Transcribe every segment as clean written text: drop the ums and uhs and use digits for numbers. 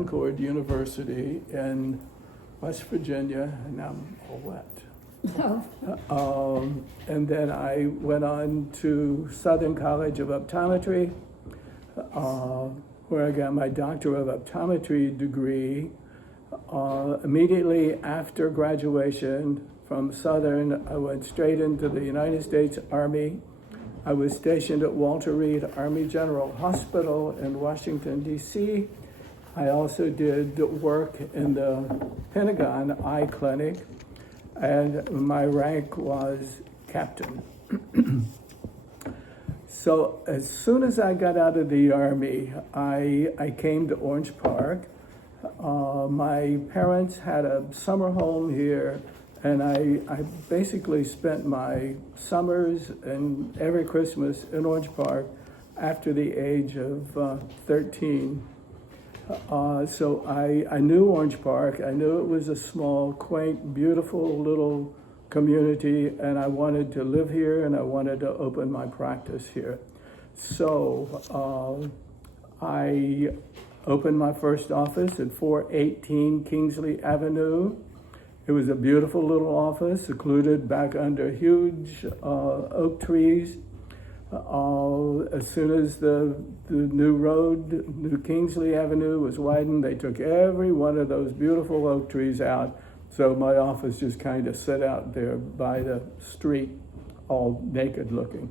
Concord University in West Virginia, and now I'm all wet. And then I went on to Southern College of Optometry, where I got my Doctor of Optometry degree. Immediately after graduation from Southern, I went straight into the United States Army. I was stationed at Walter Reed Army General Hospital in Washington, D.C. I also did work in the Pentagon Eye Clinic, and my rank was captain. So as soon as I got out of the Army, I came to Orange Park. My parents had a summer home here, and I basically spent my summers and every Christmas in Orange Park after the age of 13. So I knew Orange Park. I knew it was a small, quaint, beautiful little community, and I wanted to live here, and I wanted to open my practice here. So I opened my first office at 418 Kingsley Avenue. It was a beautiful little office, secluded back under huge oak trees. As soon as the new Kingsley Avenue was widened, they took every one of those beautiful oak trees out. So my office just kind of sat out there by the street, all naked looking.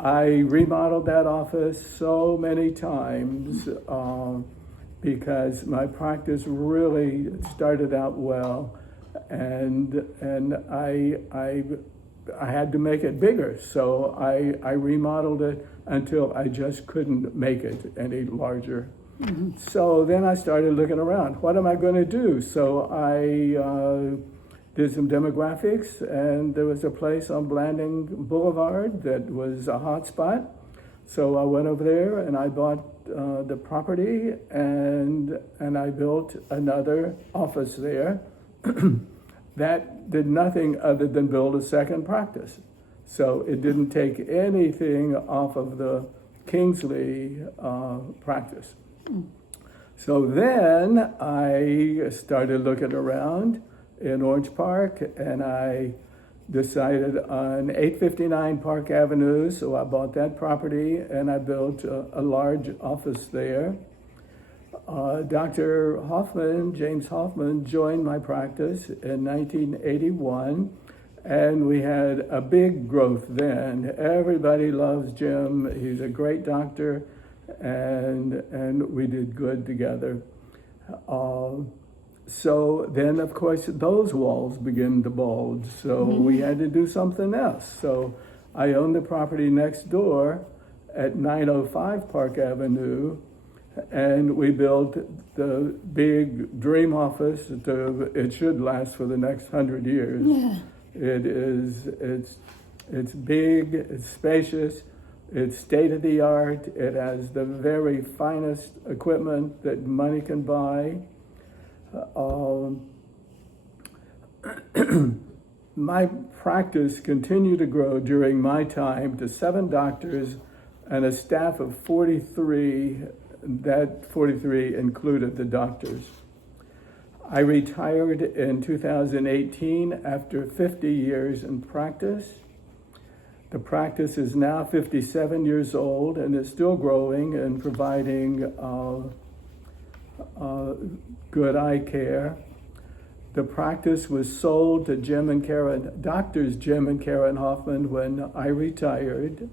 I remodeled that office so many times because my practice really started out well, and I had to make it bigger. So I remodeled it until I just couldn't make it any larger. Mm-hmm. So then I started looking around. What am I going to do? So I did some demographics, and there was a place on Blanding Boulevard that was a hot spot. So I went over there and I bought the property, and I built another office there. That did nothing other than build a second practice. So it didn't take anything off of the Kingsley practice. So then I started looking around in Orange Park, and I decided on 859 Park Avenue, so I bought that property and I built a large office there. Dr. Hoffman, James Hoffman, joined my practice in 1981, and we had a big growth then. Everybody loves Jim. He's a great doctor, and we did good together. So then, of course, those walls began to bulge, so we had to do something else. So I owned the property next door at 905 Park Avenue, and we built the big dream office. It should last for the next 100 years. Yeah. It's big, it's spacious, it's state-of-the-art, it has the very finest equipment that money can buy. My practice continued to grow during my time to 7 doctors and a staff of 43. That 43 included the doctors. I retired in 2018 after 50 years in practice. The practice is now 57 years old and is still growing and providing good eye care. The practice was sold to doctors Jim and Karen Hoffman when I retired.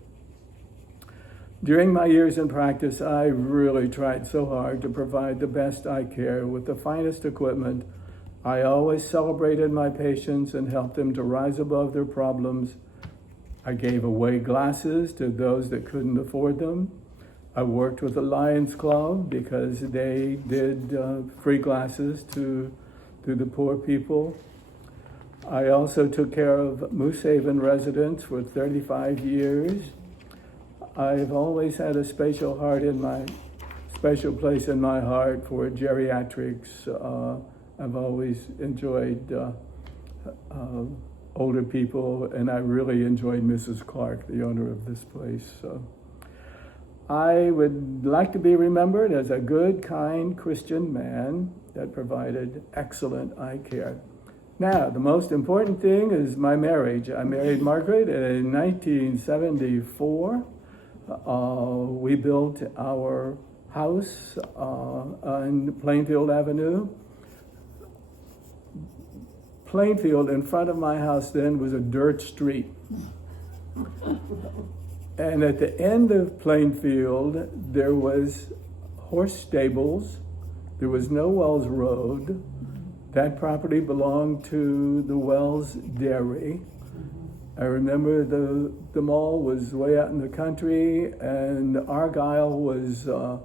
During my years in practice, I really tried so hard to provide the best eye care with the finest equipment. I always celebrated my patients and helped them to rise above their problems. I gave away glasses to those that couldn't afford them. I worked with the Lions Club because they did free glasses to the poor people. I also took care of Moose Haven residents for 35 years. I've always had a special place in my heart for geriatrics. I've always enjoyed older people, and I really enjoyed Mrs. Clarke, the owner of this place. I would like to be remembered as a good, kind Christian man that provided excellent eye care. Now, the most important thing is my marriage. I married Margaret in 1974. We built our house on Plainfield Avenue. Plainfield, in front of my house then, was a dirt street. And at the end of Plainfield, there was horse stables. There was no Wells Road. That property belonged to the Wells Dairy. I remember the mall was way out in the country, and Argyle was a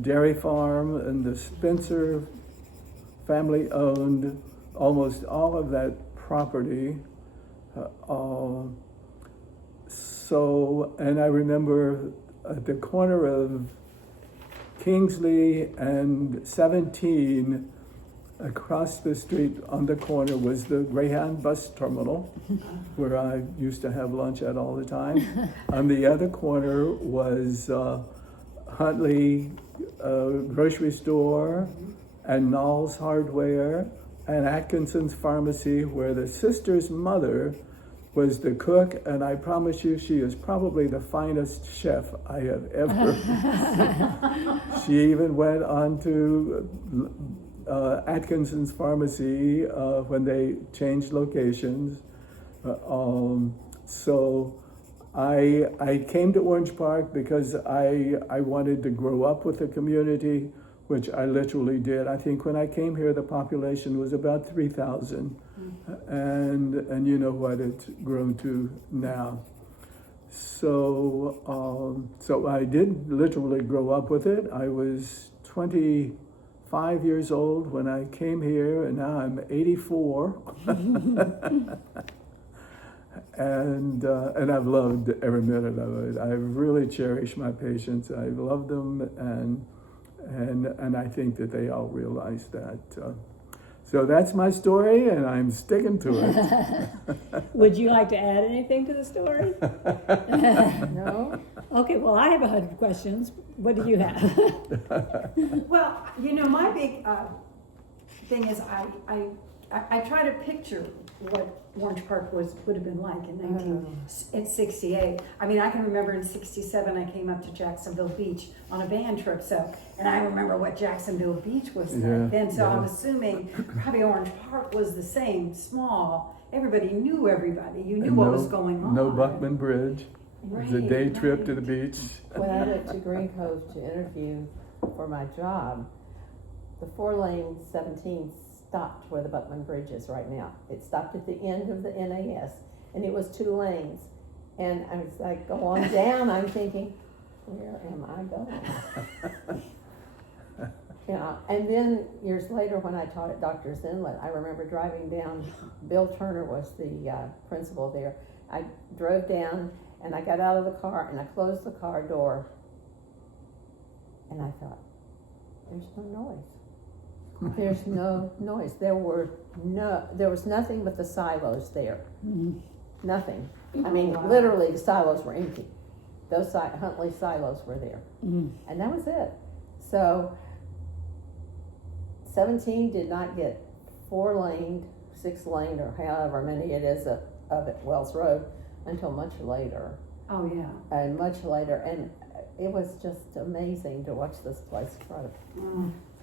dairy farm, and the Spencer family owned almost all of that property. And I remember at the corner of Kingsley and 17, across the street on the corner was the Greyhound bus terminal, where I used to have lunch at all the time. On the other corner was Huntley grocery store and Knoll's Hardware and Atkinson's Pharmacy, where the sister's mother was the cook, and I promise you she is probably the finest chef I have ever seen. She even went on to Atkinson's Pharmacy when they changed locations. So I came to Orange Park because I wanted to grow up with the community, which I literally did. I think when I came here, the population was about 3,000, and you know what it's grown to now. So I did literally grow up with it. I was 25 years old when I came here, and now I'm 84. And I've loved every minute of it. I've really cherished my patients. I've loved them, and I think that they all realize that. So that's my story, and I'm sticking to it. Would you like to add anything to the story? No? Okay, well, I have 100 questions. What do you have? Well, you know, my big thing is I try to picture what Orange Park would have been like in 1968. I mean, I can remember in 67 I came up to Jacksonville Beach on a van trip, and I remember what Jacksonville Beach was like then, so I'm assuming probably Orange Park was the same, small. Everybody knew everybody. You knew what was going on. No Buckman Bridge. It was a day trip to the beach. When I went to Green Cove to interview for my job, the 4-lane 17 stopped where the Buckman Bridge is right now. It stopped at the end of the NAS, and it was 2 lanes. And I was like, go on down. I'm thinking, where am I going? Yeah. And then years later, when I taught at Doctor's Inlet, I remember driving down. Bill Turner was the principal there. I drove down, and I got out of the car, and I closed the car door, and I thought, there's no noise. There's no noise. There was nothing but the silos there. Mm-hmm. Nothing. I mean, literally, the silos were empty. Those Huntley silos were there, and that was it. So 17 did not get 4-laned, 6-lane, or however many it is of it, Wells Road, until much later. Oh yeah. And much later, and it was just amazing to watch this place grow.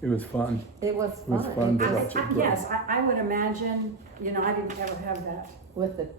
It was fun. It was fun. It was fun to watch it grow. Yes, I would imagine, you know, I didn't ever have that. With the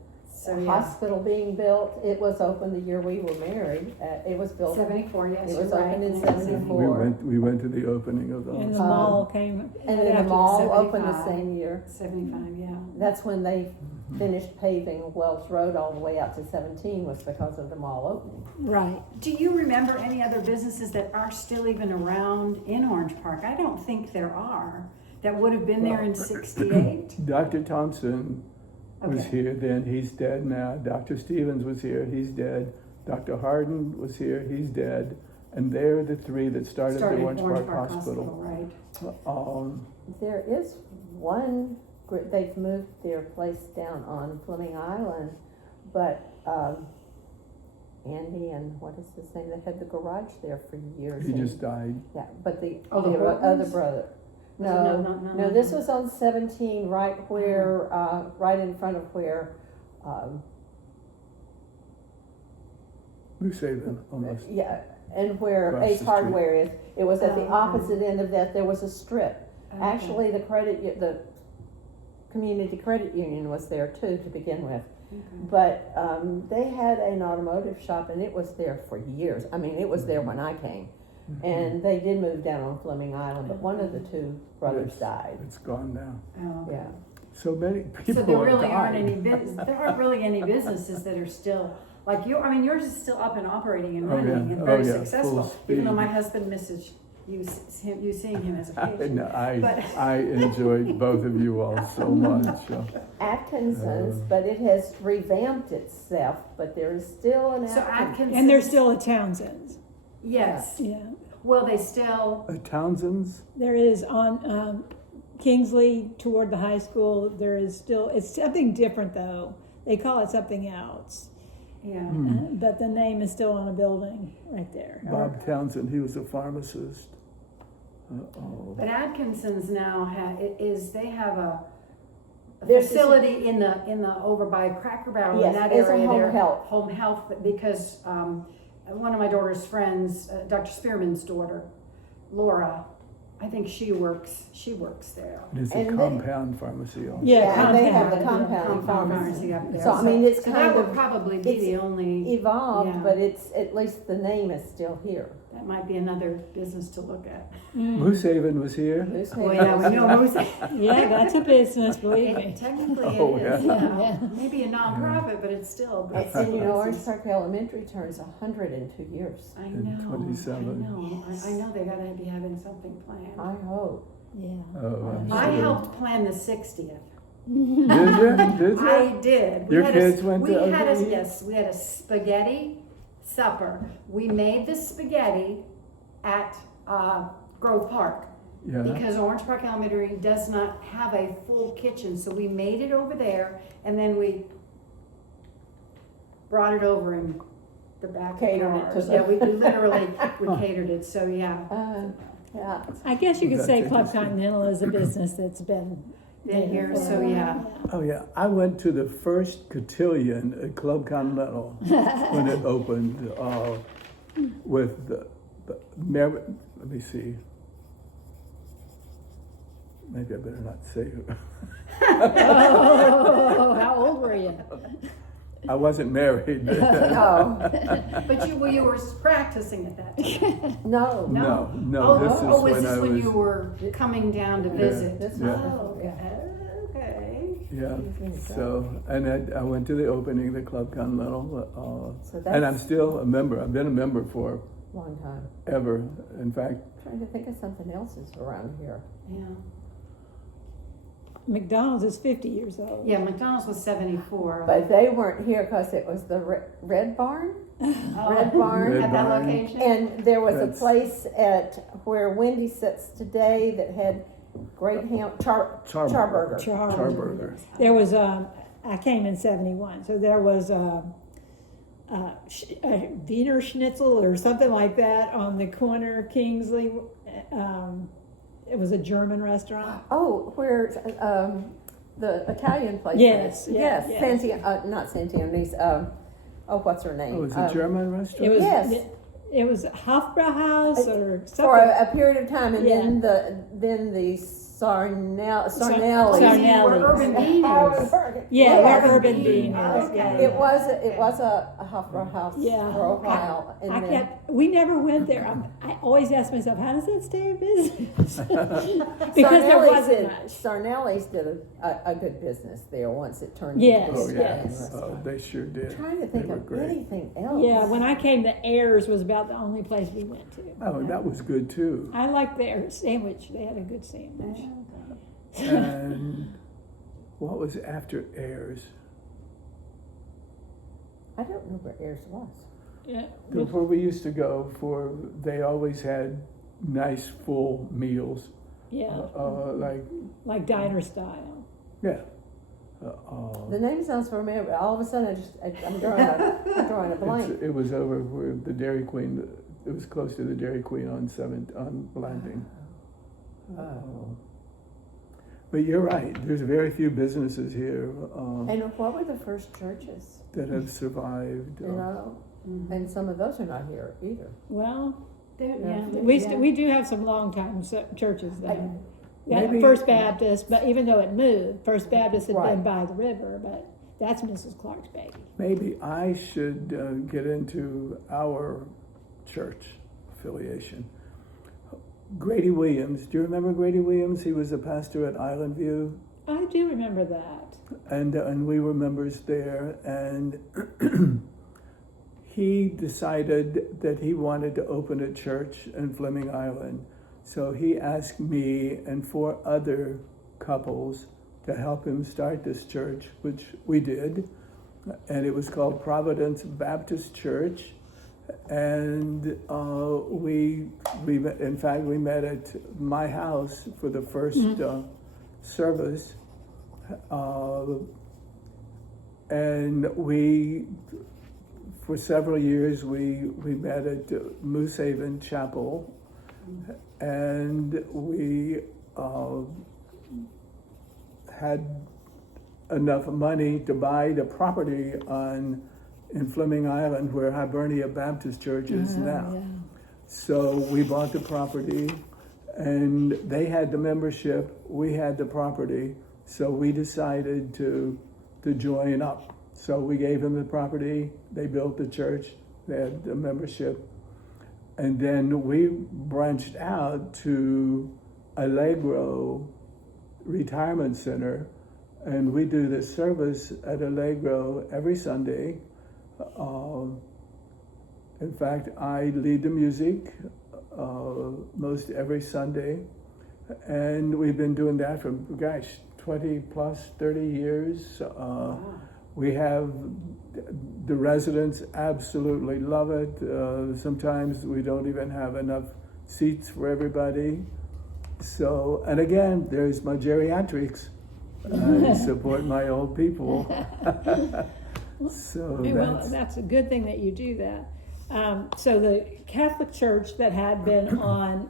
hospital being built, it was open the year we were married. It was built 74, yes. It was opened in 74. We went to the opening of those. And the mall came. And then the mall opened the 75. same year. 75, yeah. That's when they finished paving Wells Road all the way out to 17, was because of the mall opening. Right. Do you remember any other businesses that are still even around in Orange Park? I don't think there are. That would have been there in 68. Dr. Thompson was Okay. here then, he's dead now. Dr. Stevens was here, he's dead. Dr. Harden was here, he's dead. And they're the 3 that started the Orange Park Hospital. Right. There is one, they've moved their place down on Fleming Island, but Andy and what is his name that had the garage there for years. He and- just died. Yeah, but the Oh, the other Hortons? brother. Was it- No, this was on 17, right where, right in front of where, New Haven, almost. yeah, and where Across Ace the Hardware is. It was at Oh, the okay. opposite end of that. There was a strip. Okay. Actually, the community credit union was there too to begin with. Okay. But they had an automotive shop, and it was there for years. I mean, it was there when I came. And they did move down on Fleming Island, but one of the two brothers Yes. died. It's gone now. Oh, okay. Yeah. So many people So there have really died. aren't any there aren't really any businesses that are still like you. I mean, yours is still up and operating and Oh, running yeah. and very Oh, yeah. successful. Full Even though speed. my husband misses you seeing him as a patient. No, But- I enjoyed both of you all so much. Atkinson's, but it has revamped itself, but there is still an So Atkins. Atkins. And there's still a Townsend's. Yes. Yeah, Will they still? Townsend's? there is on Kingsley toward the high school. There is still, it's something different though. They call it something else, Yeah. but the name is still on a building right there. Bob Townsend, he was a pharmacist. Uh-oh. But Atkinson's now they have a There's facility in the over by Cracker Barrel Yes, in that it's a area home there. health. Home health because one of my daughter's friends, Dr. Spearman's daughter, Laura, I think she works there. It's a And they- compound pharmacy also. Yeah, and they have the compound. compounding pharmacy. up there. So, I mean, it's so kind that would of probably be the only. evolved, Yeah. but it's, at least the name is still here. That might be another business to look at. Moose Haven was here. Moose Well, Haven yeah, is we know here. Moose. Yeah, that's a business, believe me. Technically, Oh, it is. yeah. Yeah. Maybe a nonprofit, but it's still. And you know, Orange Park Elementary turns 100 in 2 years. I in know. 27. I know. I know they gotta be having something planned. I hope. Yeah. Oh, I'm I sure. helped plan the 60th. Did you? Did you? I did. Your kids went to ODE? Yes, we had a spaghetti supper. We made the spaghetti at Grove Park Yeah. because Orange Park Elementary does not have a full kitchen, so we made it over there, and then we brought it over in the back Catered of it to cars. the- Yeah, we literally we catered it. So yeah, Yeah. I guess you could That's say Club interesting. Continental is a business that's been been here. for a So while. yeah. Oh yeah, I went to the first cotillion at Club Continental when it opened with the let me see. Maybe I better not say who. Oh, how old were you? I wasn't married. No, But you were practicing at that time. no. No, no, Oh, this is was when this I when was. you were coming down to visit? This Yeah. Oh, okay. Yeah. So, and I went to the opening of the Club Continental, So and I'm that's- still a member. I've been a member for Long time. ever. In fact, Trying to think of something else is around here. Yeah. McDonald's is 50 years old. Yeah, McDonald's was 74. But they weren't here because it was the Red Barn. Oh, Red Barn. Red at that Barn. location. And there was a That's- place at where Wendy sits today that had great charburger. Charburger. There was I came in 71, so there was a Wiener Schnitzel or something like that on the corner of Kingsley. It was a German restaurant. Oh, where the Italian place Yes, is. yeah, Yes, yeah. not Santioni's. What's her name? Oh, it's a German restaurant? It was Yes. it was Hofbrauhaus or something. For a period of time, and Yeah. then the Sarnelli. Sarnelli. Where Urban Bean is. Yeah, Yes. where Urban Bean is. Okay. Yeah. It was a Hofbrauhaus Yeah. for a while, and I then kept. We never went there. I always asked myself, how does that stay in business? Because there wasn't much. Sarnelli's did a good business there once it turned Yes, into Oh, a yeah. Italian yes. Oh, restaurant. they sure did. I'm trying to They think were of great. anything else. Yeah, when I came, the Ayers was about the only place we went to. Oh, that was good too. I liked their sandwich. They had a good sandwich. And what was after Ayers? I don't know where Ayers was. Yeah. Before we used to go for, they always had nice full meals. Yeah. Like, Like diner style. yeah. The name sounds familiar, but all of a sudden I'm drawing a blank. It was over where the Dairy Queen. It was close to the Dairy Queen on Blanding. Oh. But you're right. There's very few businesses here And what were the first churches? that have survived. You know, and some of those are not here either. Well, Yeah. we do have some long-time churches there. Maybe- First Baptist, but even though it moved, First Baptist had been Right. by the river, but that's Mrs. Clarke's baby. Maybe I should get into our church affiliation. Grady Williams. Do you remember Grady Williams? He was a pastor at Island View. I do remember that. And we were members there, and he decided that he wanted to open a church in Fleming Island. So he asked me and 4 other couples to help him start this church, which we did. And it was called Providence Baptist Church. And we met at my house for the first service. And for several years, we met at Moose Haven Chapel, and we had enough money to buy the property in Fleming Island where Hibernia Baptist Church is now. Yeah. So we bought the property, and they had the membership, we had the property, so we decided to join up. So we gave them the property, they built the church, they had the membership, and then we branched out to Allegro Retirement Center, and we do the service at Allegro every Sunday. In fact, I lead the music most every Sunday, and we've been doing that for, 20 plus 30 years. We have, the residents absolutely love it. Sometimes we don't even have enough seats for everybody. So, and again, there's my geriatrics. I support my old people. So that's a good thing that you do that. So the Catholic Church that had been on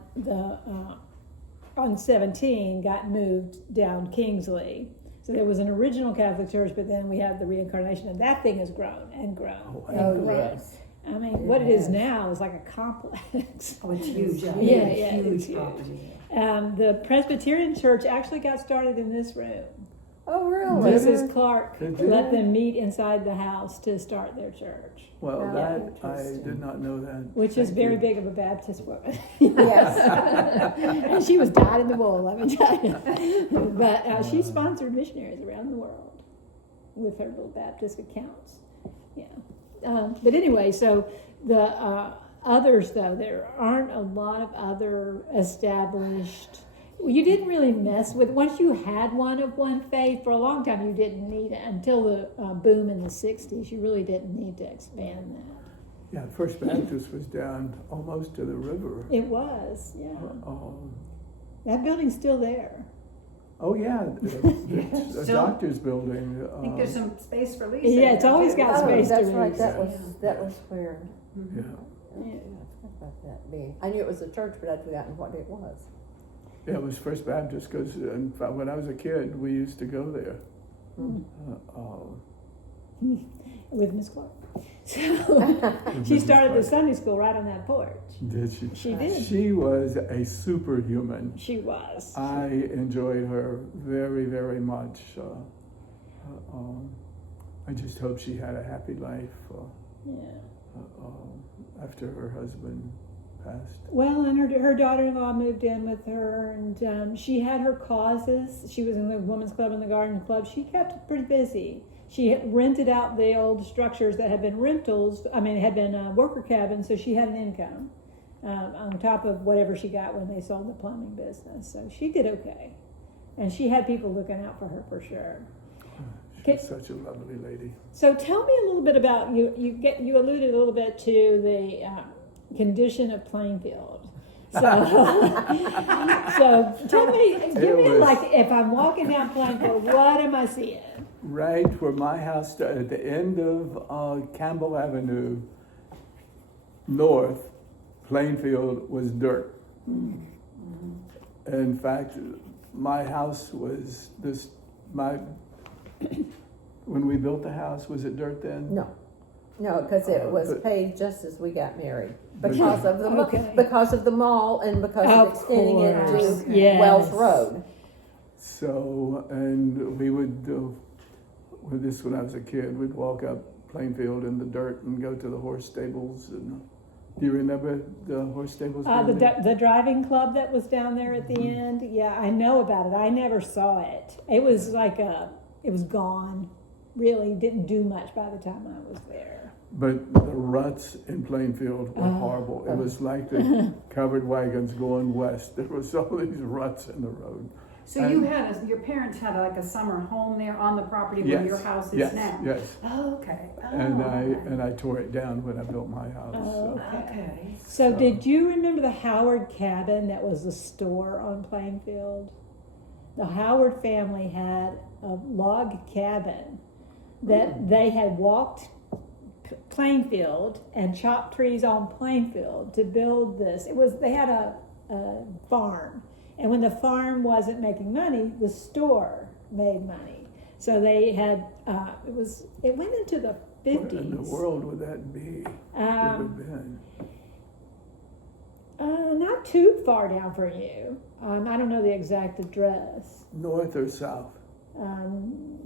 17 got moved down Kingsley. So there was an original Catholic Church, but then we have the reincarnation, and that thing has grown and grown and grown. Yes. I mean, what it is now is like a complex. Oh, it's huge. It's huge. property. The Presbyterian Church actually got started in this room. Oh, really? Mrs. Clarke Did you? let them meet inside the house to start their church, Well, Oh, that, I interesting. did not know that. which is Thank very you. big of a Baptist woman. Yes. And she was dyed in the wool, let me tell you. But she sponsored missionaries around the world with her little Baptist accounts. Yeah. But anyway, so the others, though, there aren't a lot of other established. You didn't really mess with, once you had one of one faith, for a long time you didn't need it. Until the boom in the 60s, you really didn't need to expand that. Yeah, First Baptist was down almost to the river. It was, yeah. Um, That building's still there. Oh, yeah, it's a Still- doctor's building. I think there's some space for Lisa. Yeah, it's there, always too. got Oh, space to that's right. read. That was where. Yeah. Yeah. I forgot about that being. I knew it was a church, but I'd forgotten what it was. Yeah, it was First Baptist because when I was a kid, we used to go there. With Miss Clarke. So she started the Sunday school right on that porch. Did she? She did. She was a superhuman. She was. I enjoyed her very, very much. I just hope she had a happy life after her husband passed. Well, and her daughter-in-law moved in with her, and she had her causes. She was in the Women's Club and the Garden Club. She kept it pretty busy. She had rented out the old structures that had been rentals. I mean, it had been worker cabins, so she had an income on top of whatever she got when they sold the plumbing business. So she did okay, and she had people looking out for her for sure. She's such a lovely lady. So tell me a little bit about you. You alluded a little bit to the condition of Plainfield. So, so tell me, give me like, if I'm walking down Plainfield, what am I seeing? right where my house started, at the end of Campbell Avenue, north, Plainfield was dirt. In fact, my house was this, when we built the house, was it dirt then? No, because it was but- paved just as we got married. But- Because of the, Okay. because of the mall and because of Of extending it course, to yes. Wells Road. So, and we would do, well, this when I was a kid, we'd walk up Plainfield in the dirt and go to the horse stables. And do you remember the horse stables? down there? The driving club that was down there at the end, yeah, I know about it. I never saw it. It was like it was gone. Really didn't do much by the time I was there. But the ruts in Plainfield were horrible. It was like the covered wagons going west. There was all these ruts in the road. So you had, your parents had like a summer home there on the property where your house is yes, now? Yes, Oh, okay. Oh, and I tore it down when I built my house. Oh, So. okay. So did you remember the Howard cabin that was a store on Plainfield? The Howard family had a log cabin that they had walked Plainfield and chopped trees on Plainfield to build this. They had a farm, and when the farm wasn't making money, the store made money. So they had it went into the 50s. What in the world would that be? Would have been? Not too far down from you. I don't know the exact address. North or south?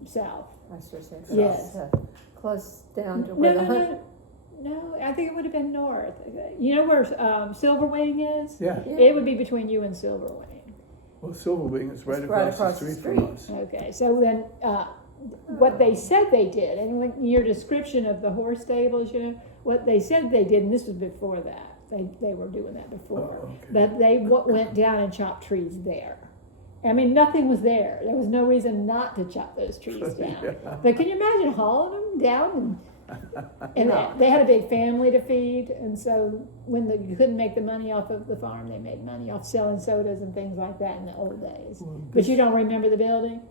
South. I should say. Yes. Close down to No, where no, the hunt. no. I think it would have been north. You know where Silverwing is? Yeah. It would be between you and Silverwing. Well, Silverwing is right It's right across the street from us. Okay, so then what they said they did, and when your description of the horse stables, you know, what they said they did, and this was before that. They were doing that before. Oh, okay. But they went down and chopped trees there. I mean, nothing was there. There was no reason not to chop those trees down. Yeah. But can you imagine hauling them down? And they had a big family to feed, and so when you couldn't make the money off of the farm, they made money off selling sodas and things like that in the old days. Well, But you don't remember the building?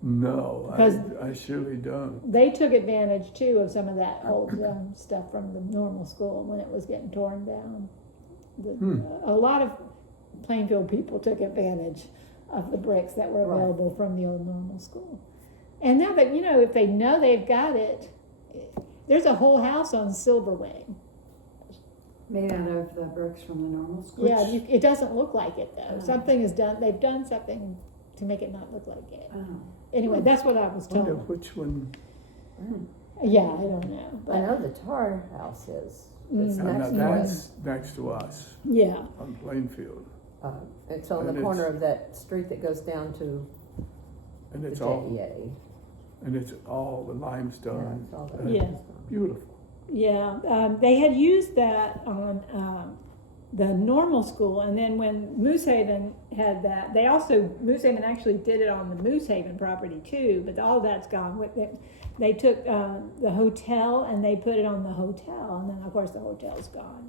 No, Because- I surely don't. They took advantage too of some of that old stuff from the normal school when it was getting torn down. A lot of Plainfield people took advantage of the bricks that were available from the old normal school. And now that, you know, if they know they've got it, there's a whole house on Silverwing. Made out of the bricks from the normal school? Yeah, it doesn't look like it though. Something is done, they've done something to make it not look like it. Oh. Anyway, that's what I was I wonder told. which one. Yeah, I don't know. I know the Tar House is. It's Mm. Now next to that's next to us Yeah. on Plainfield, It's on the And corner it's- of that street that goes down to and the it's all JEA. the Yeah, limestone. it's all and Yeah. it's beautiful. Yeah, they had used that on the normal school, and then when Moose Haven had that, Moose Haven actually did it on the Moose Haven property too, but all that's gone. They took the hotel and they put it on the hotel, and then of course the hotel's gone.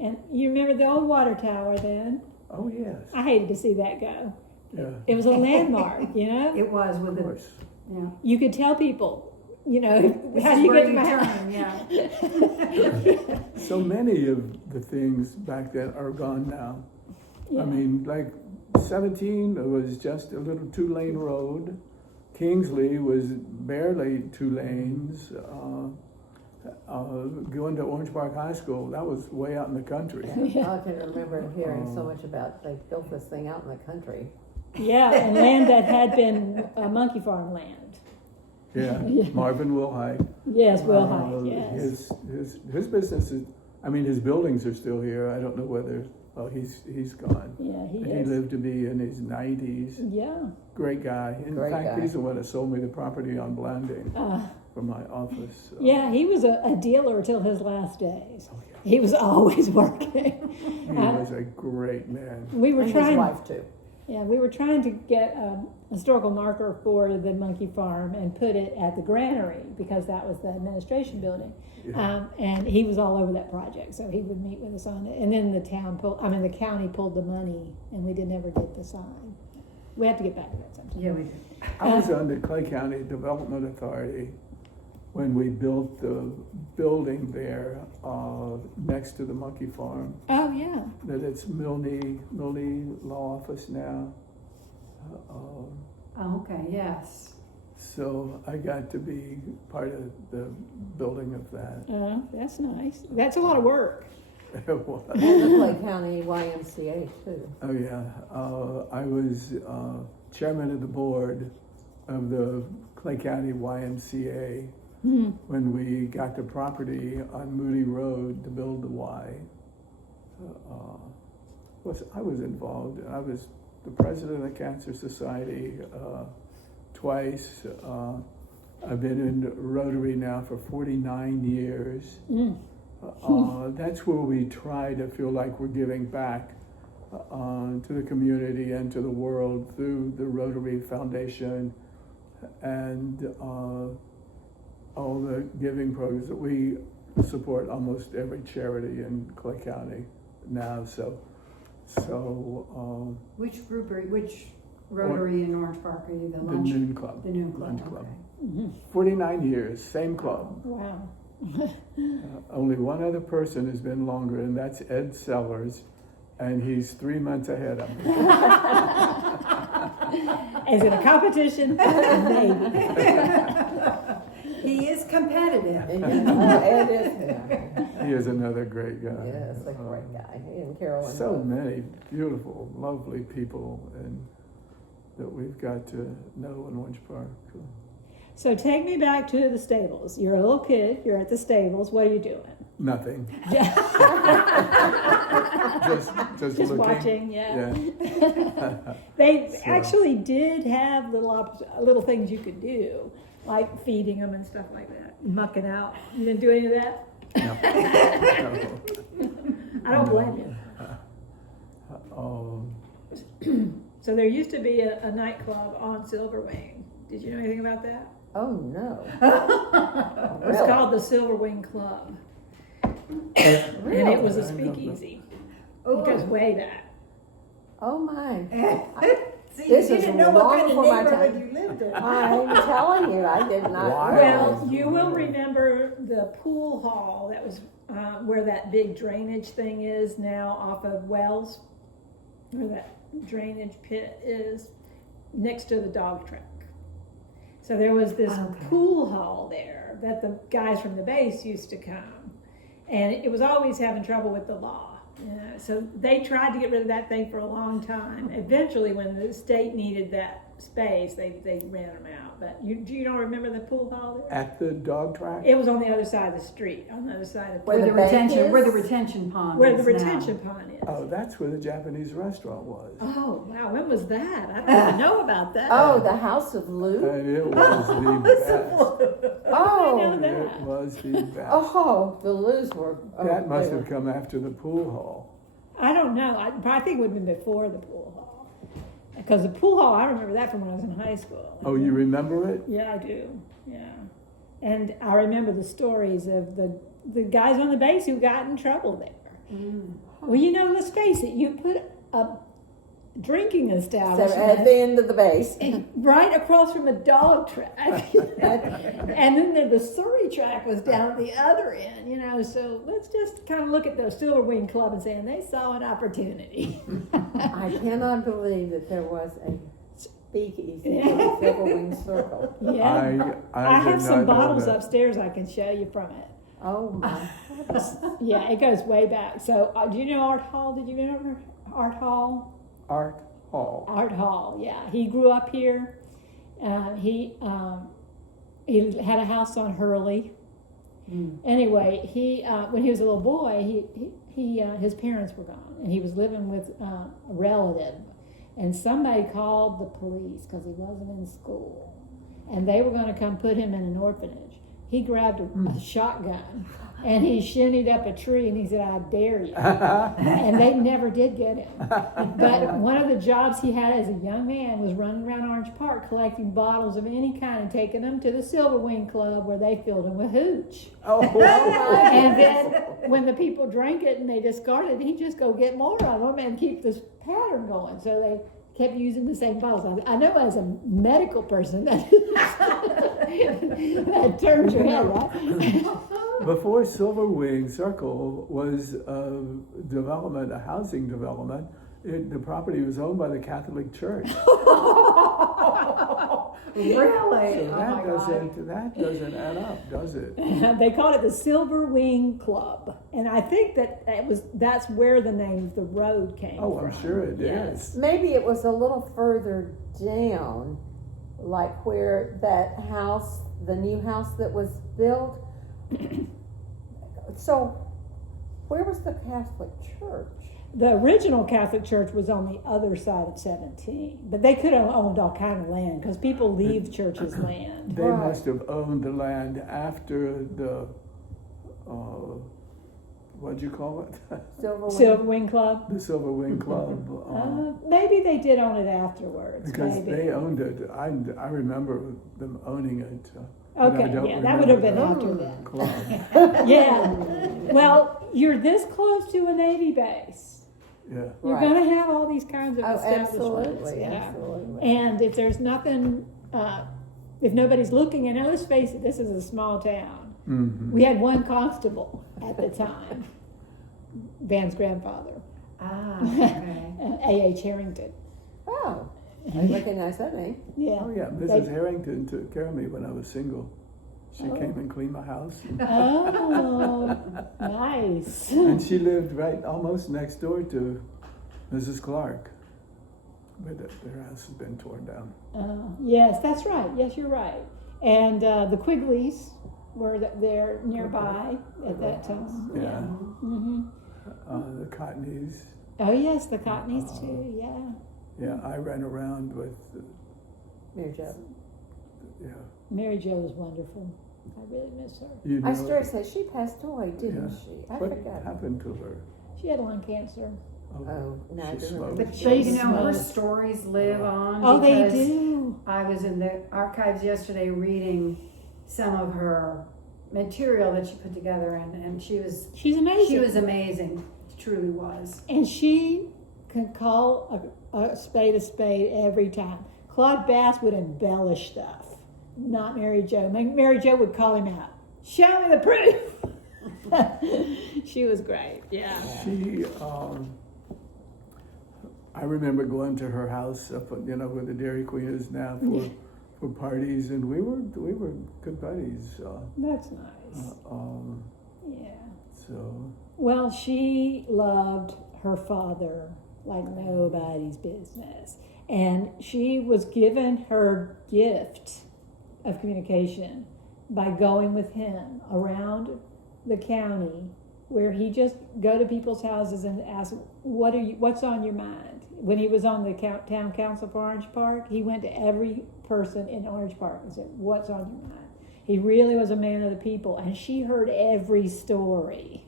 And you remember the old water tower then? Oh yes, I hated to see that go. yeah, It was a landmark, you know? It was with of the, course. yeah. You could tell people, you know, This how is do you where get to my turn, house? yeah. So many of the things back then are gone now. Yeah. I mean, like 17 was just a little 2-lane road. Kingsley was barely 2 lanes. Going to Orange Park High School, that was way out in the country. Yeah. I can remember hearing so much about they built this thing out in the country. Yeah, and land that had been monkey farm land. Yeah, Yeah. Marvin Wilhite. Yes, Will Uh, Hike, yes. His business is, I mean, his buildings are still here. I don't know whether, he's gone. Yeah, he And he is. lived to be in his 90s. Yeah. Great guy. In Great fact, guy. he's the one that sold me the property on Blanding Uh, for my office. yeah, he was a dealer till his last days. Oh, yeah. He was always working. He was a great man. We were And trying. his wife too. Yeah, we were trying to get a historical marker for the monkey farm and put it at the granary because that was the administration building. Yeah. And he was all over that project, so he would meet with us on it. And then the county pulled the money, and we never get the sign. We have to get back to that sometime. Yeah, we do. I was on the Clay County Development Authority when we built the building there next to the monkey farm. Oh, yeah. That it's Milne Law Office now. Oh, okay, yes. So I got to be part of the building of that. That's nice. That's a lot of work. It was. And the Clay County YMCA too. Oh yeah, I was chairman of the board of the Clay County YMCA when we got the property on Moody Road to build the Y. I was involved. I was the president of the Cancer Society twice. I've been in Rotary now for 49 years. That's where we try to feel like we're giving back to the community and to the world through the Rotary Foundation and all the giving programs that we support almost every charity in Clay County now. Which Rotary in Orange Park are you? The The lunch? Noon Club. The Noon Club. Lunch Club. Okay. 49 years, same club. Wow. Only one other person has been longer, and that's Ed Sellers, and he's 3 months ahead of me. Is it a competition? Maybe. He is competitive. Ed is, yeah. He is another great guy. Yes, a great guy. He and Carolyn. So both. many beautiful, lovely people, and that we've got to know in Orange Park. So take me back to the stables. You're a little kid. You're at the stables. What are you doing? Nothing. Just looking. Watching. Yeah. Yeah. They So- actually did have little things you could do, like feeding them and stuff like that, mucking out. You didn't do any of that? No. I don't blame you. So there used to be a nightclub on Silverwing. Did you know anything about that? Oh no. It's called the Silverwing Club. Really? And it was a I don't know. speakeasy. It goes way back. Oh my. See, This you is didn't know what long kind of before my neighborhood time. you lived in. I'm telling you, I did not. Wow. Well, you will remember the pool hall that was where that big drainage thing is now off of Wells, where that drainage pit is, next to the dog track. So there was this pool hall there that the guys from the base used to come, and it was always having trouble with the law. So they tried to get rid of that thing for a long time. Eventually, when the state needed that space, they ran them out. But you don't remember the pool hall there? At the dog track? It was on the other side of the street, on the other side of Where Where the the bank retention, is? where the retention pond where is the now. retention pond is. Oh, that's where the Japanese restaurant was. Oh, wow, when was that? I don't even know about that. Oh, the House of Lou? And it was the best. Oh. I know that. It was the best. Oh, the Lou's were. Oh, That must they have come after the pool hall. I don't know. I think it would have been before the pool hall. Because the pool hall, I remember that from when I was in high school. Oh, you remember it? Yeah, I do. Yeah. And I remember the stories of the guys on the base who got in trouble there. Well, you know, let's face it, you put a drinking So establishment at the end of the base. right across from a dog track. And then the Surrey track was down at the other end, you know. So let's just kind of look at the Silverwing Club and say, and they saw an opportunity. I cannot believe that there was a speakeasy in the Silverwing Circle. Yeah. I have did some not know bottles that. upstairs I can show you from it. Oh my. Yeah, it goes way back. So do you know Art Hall? Did you remember Art Hall? Art Hall. Art Hall, yeah. He grew up here. He had a house on Hurley. Anyway, when he was a little boy, his parents were gone, and he was living with a relative. And somebody called the police because he wasn't in school, and they were going to come put him in an orphanage. He grabbed a shotgun and he shinnied up a tree and he said, "I dare you." And they never did get him. But one of the jobs he had as a young man was running around Orange Park collecting bottles of any kind and taking them to the Silverwing Club where they filled them with hooch. Oh, And then when the people drank it and they discarded it, he'd just go get more of them and keep this pattern going. So they kept using the same bottles. I know as a medical person that that turns your head, right? Before Silver Wing Circle was a development, a housing development, the property was owned by the Catholic Church. Really? So Oh my God. that doesn't add up, does it? They called it the Silver Wing Club, and I think that's where the name of the road came Oh, from. I'm sure it Yes. is. Maybe it was a little further down, like where that house, the new house that was built. So, where was the Catholic Church? The original Catholic Church was on the other side of 17, but they could have owned all kind of land because people leave churches' land. They Right. must have owned the land after the, what'd you call it? Silver Wing Club. The Silver Wing Club. Maybe they did own it afterwards. Because maybe. they owned it. I remember them owning it. But I Okay, don't yeah, that would have been remember after the that. club. Yeah. Well, you're this close to a Navy base. Yeah. You're Right. going to have all these kinds of Oh, establishments. absolutely, Yeah. absolutely. And if there's nothing, if nobody's looking, and now let's face it, this is a small town. Mm-hmm. We had one constable at the time, Van's grandfather, Ah, okay. A.H. Harrington. Oh, I recognize that name. Yeah. Oh, yeah. Mrs. Harrington took care of me when I was single. She came and cleaned my house. Oh, nice. And she lived right almost next door to Mrs. Clarke. But their house has been torn down. Yes, that's right. Yes, you're right. And the Quigleys were there nearby at that time. Yeah. Mm-hmm. The Cottonies. Oh, yes, the Cottonies too. Yeah. Yeah, I ran around with, Mary Jo. yeah. Mary Jo was wonderful. I really miss her. You I know, started to say she passed away, didn't Yeah. she? I what forgot. happened to her? She had lung cancer. Oh, no, I she do smoked. remember. But She you know, her smoked. stories live on. Oh, they because do. I was in the archives yesterday reading some of her material that she put together, and she was She's amazing. amazing. She truly was. And she can call a spade every time. Claude Bass would embellish stuff, not Mary Jo. Mary Jo would call him out. Show me the proof. She was great. Yeah. She, I remember going to her house up, where the Dairy Queen is now for parties, and we were good buddies. That's nice. Yeah. So Well, she loved her father like nobody's business. And she was given her gift of communication by going with him around the county, where he just go to people's houses and ask, what's on your mind? When he was on the town council for Orange Park, he went to every person in Orange Park and said, what's on your mind? He really was a man of the people, and she heard every story,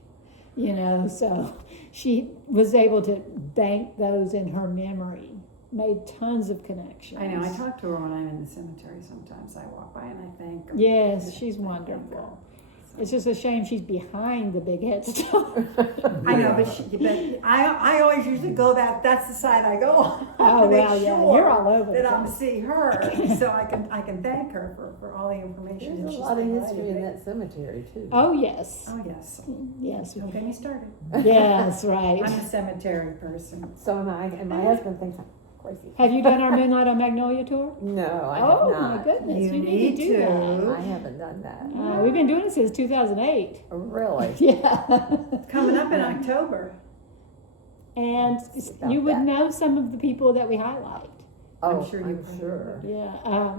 so she was able to bank those in her memory, made tons of connections. I know. I talk to her when I'm in the cemetery. Sometimes I walk by and I thank her. Yes, she's wonderful. It's just a shame she's behind the big headstone. I know, but I always usually go that's the side I go on. Oh, to make well, yeah, sure you're all over that the I'm place. see her, so I can thank her for all the information. There's that a she's lot of provided history in me. that cemetery, too. Oh, yes. Oh yes, Yes. don't get me started. Yes, right. I'm a cemetery person. So am I, and my husband thinks I'm crazy. Have you done our Moonlight on Magnolia tour? No, I Oh, have my not. goodness. You You need to do need that. to. I haven't done that. We've been doing it since 2008. Really? Yeah. Coming up in October. And About you would that. know some of the people that we highlight. Oh, sure you I'm probably sure. Yeah.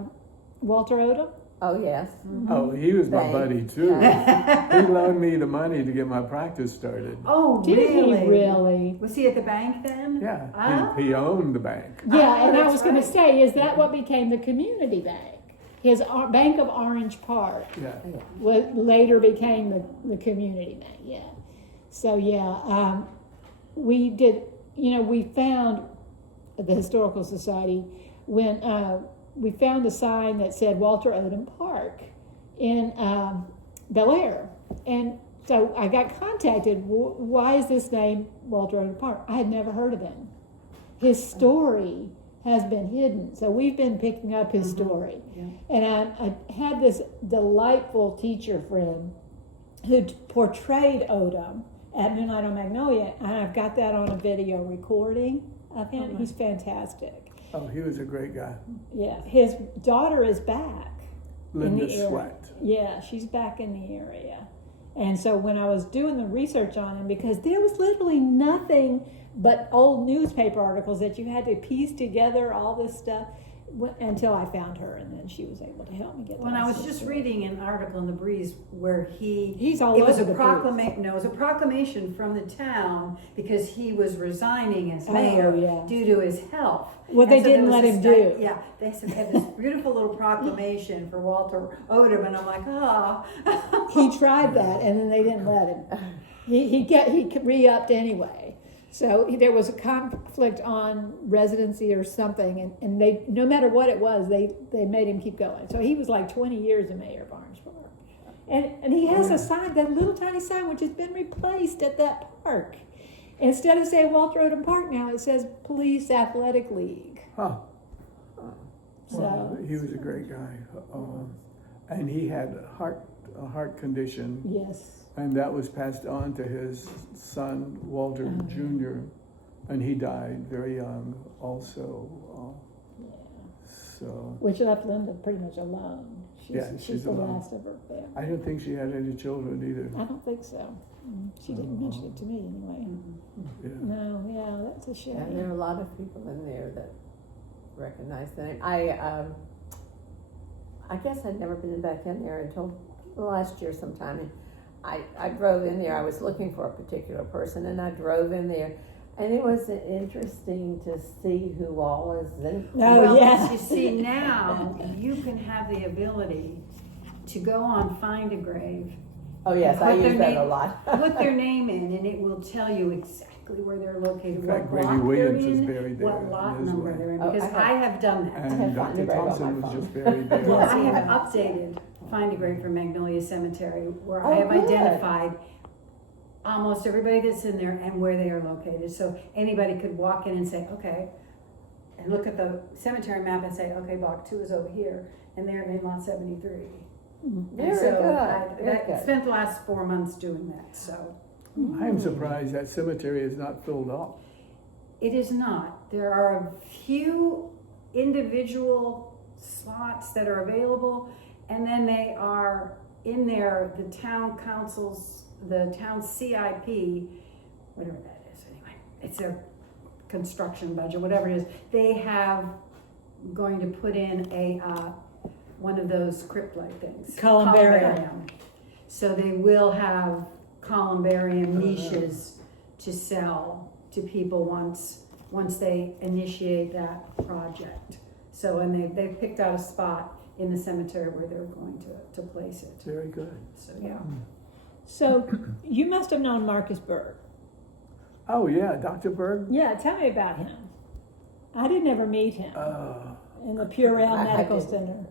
Walter Odom. Oh, yes. Oh, he was my Thank- buddy too. He loaned me the money to get my practice started. Oh, Did really? he really? Was he at the bank then? Yeah, Oh. he owned the bank. Yeah, and I that's was going to right. say, is that what became the community bank? His Bank of Orange Park Yeah. later became the community bank. Yeah. So yeah, we did. We found at the Historical Society when we found a sign that said Walter Odom Park in Bel Air, and so I got contacted. Why is this name Walter Odom Park? I had never heard of him. His story has been hidden. So we've been picking up his story. Yeah. And I had this delightful teacher friend who portrayed Odom at Moonlight on Magnolia, and I've got that on a video recording of him. Oh, He's fantastic. Oh, he was a great guy. Yeah, his daughter is back. Linda area. Sweat. Yeah, she's back in the area. And so when I was doing the research on him, because there was literally nothing but old newspaper articles that you had to piece together all this stuff until I found her, and then she was able to help me get. When I was just reading an article in the Breeze where He's all it was over a the proclamation. No, it was a proclamation from the town because he was resigning as mayor yeah. due to his health. Well, they And so there didn't was let this him do. Yeah, they had this beautiful little proclamation for Walter Odom, and I'm like, He tried that, and then they didn't let him. He re-upped anyway. So there was a conflict on residency or something, and they, no matter what it was, they made him keep going. So he was like 20 years a mayor of Orangeburg. And he has a sign, that little tiny sign, which has been replaced at that park. Instead of saying Walter Odom Park now, it says Police Athletic League. Huh. So Well, he was a great guy. And he had a heart condition. yes. And that was passed on to his son, Walter Jr., and he died very young also. So Which left Linda pretty much alone. She's the alone. last of her family. I don't think she had any children either. I don't think so. She didn't mention it to me anyway. Yeah. No, yeah, that's a shame. Yeah, there are a lot of people in there that recognize the name. I guess I'd never been back in there until last year sometime. And I drove in there. I was looking for a particular person, and I drove in there, and it was interesting to see who all is in. Oh, yeah. You see, now you can have the ability to go on Find a Grave, Oh yes, I Put their use that name- a lot. put their name in, and it will tell you exactly where they're located, In what fact, Grady block they're Williams is in, buried there what lot in his number way. they're in, Oh, because I I have done that. And have Dr. Find a Grave on Thompson my was just phone. buried there. Well, I Yes. have updated Find a Grave for Magnolia Cemetery, where I Oh, have good. identified almost everybody that's in there and where they are located. So anybody could walk in and say, okay, and look at the cemetery map and say, okay, block 2 is over here, and they're in lot 73. Very And so good. Very I good. spent the last 4 months doing that, so. I am surprised that cemetery is not filled up. It is not. There are a few individual slots that are available, and then they are in there, the town council's, the town CIP, whatever that is anyway, it's their construction budget, whatever it is, they have going to put in a, one of those crypt-like things. Columbarium. So they will have columbarium niches to sell to people once they initiate that project. So, and they've picked out a spot in the cemetery where they're going to place it. Very good. So, yeah. So you must have known Marcus Berg. Oh, yeah, Dr. Berg. Yeah, tell me about him. I didn't ever meet him in the Purell I Medical didn't. Center.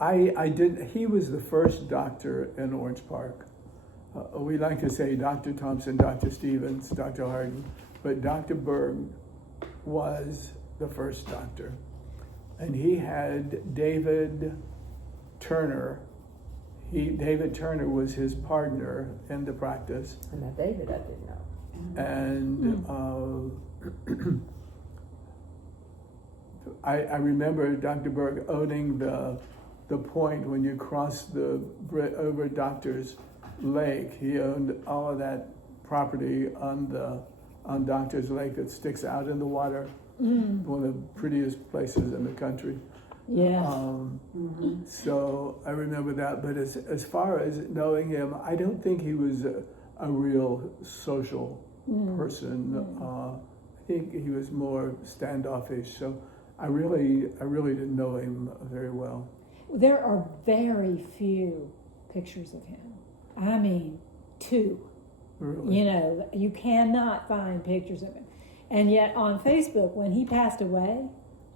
I did. He was the first doctor in Orange Park. We like to say Dr. Thompson, Dr. Stevens, Dr. Harden, but Dr. Berg was the first doctor. And he had David Turner. David Turner was his partner in the practice. And now David, I didn't know. And I remember Dr. Berg owning the point when you cross over Doctor's Lake. He owned all of that property on Doctor's Lake that sticks out in the water. One of the prettiest places in the country. Yeah. So I remember that, but as far as knowing him, I don't think he was a real social person. I think he was more standoffish. So I really didn't know him very well. There are very few pictures of him. I mean, 2. Really. You know, you cannot find pictures of him. And yet on Facebook, when he passed away,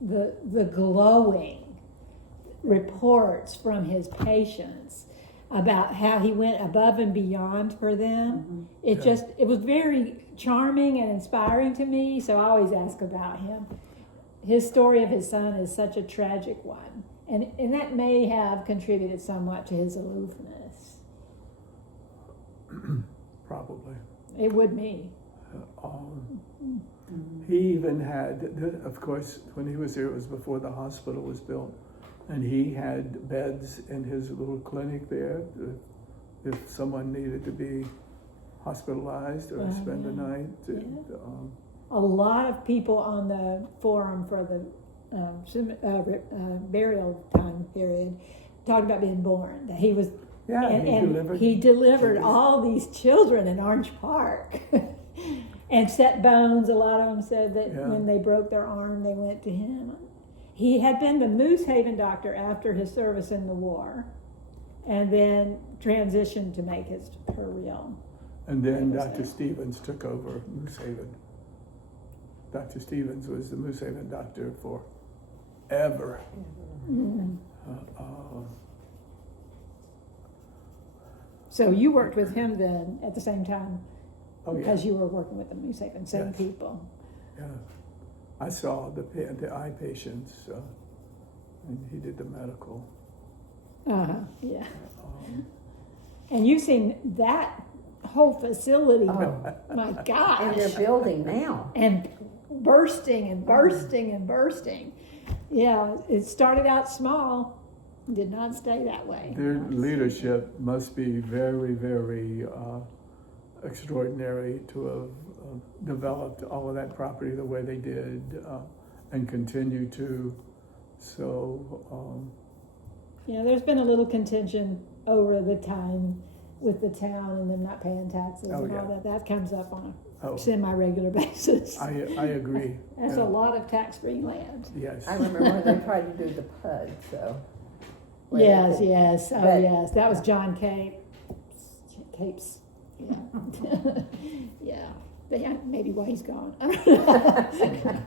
the glowing reports from his patients about how he went above and beyond for them. It Yeah. just, it was very charming and inspiring to me, so I always ask about him. His story of his son is such a tragic one, and that may have contributed somewhat to his aloofness. Probably. It would me. He even had, of course, when he was here, it was before the hospital was built, and he had beds in his little clinic there if someone needed to be hospitalized or spend the night. And, A lot of people on the forum for the burial time period talked about being born. That he was, yeah, and he delivered all these children in Orange Park, and set bones. A lot of them said that when they broke their arm, they went to him. He had been the Moose Haven doctor after his service in the war, and then transitioned to make his career. And then Dr. Stevens took over Moose Haven. Dr. Stevens was the Moose Haven doctor forever. So you worked with him then at the same time, because yeah. you were working with the Moose Haven, same Yes. people. Yeah. I saw the eye patients, and he did the medical. Yeah. And you've seen that whole facility, my gosh. And they're building now. And bursting and bursting and bursting. Yeah, it started out small, did not stay that way. Their leadership must be very, very extraordinary to have developed all of that property the way they did and continue to. So, There's been a little contention over the time with the town and them not paying taxes and all that. That comes up on a semi-regular basis. I agree. That's a lot of tax-free land. Yes. I remember when they tried to do the PUD, so. Yes. Oh, but- yes. That was John Cape's. Yeah. Yeah. But yeah, maybe why he's gone. I don't know.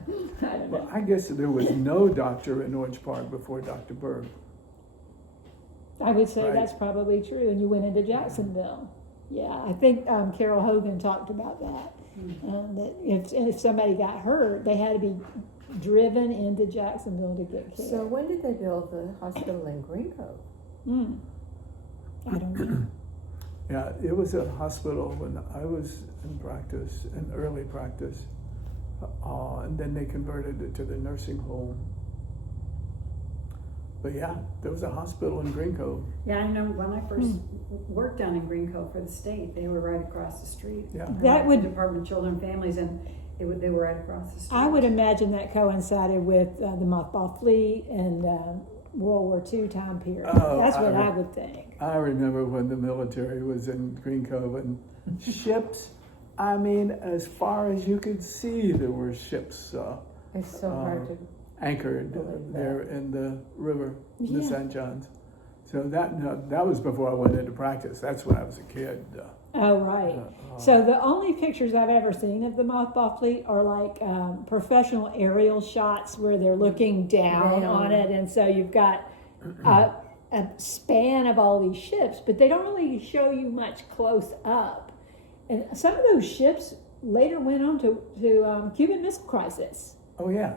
Well, I guess there was no doctor in Orange Park before Dr. Berg. I would say Right. that's probably true. And you went into Jacksonville. Yeah, I think Carol Hogan talked about that. That if somebody got hurt, they had to be driven into Jacksonville to get care. So when did they build the hospital in Green Cove? I don't know. Yeah, it was a hospital when I was in practice, in early practice, and then they converted it to the nursing home. But yeah, there was a hospital in Green Cove. Yeah, I know when I first worked down in Green Cove for the state, they were right across the street. Yeah. That would- Department of Children and Families, and they were right across the street. I would imagine that coincided with the mothball fleet and World War II time period. Oh, That's what I would think. I remember when the military was in Green Cove and ships, I mean, as far as you could see, there were ships It's so hard to. anchored Believe there in the river, the Yeah. St. John's. So that was before I went into practice. That's when I was a kid. Oh, right. So the only pictures I've ever seen of the mothball fleet are like professional aerial shots where they're looking down on it. And so you've got a span of all these ships, but they don't really show you much close up. And some of those ships later went on to Cuban Missile Crisis. Oh, yeah.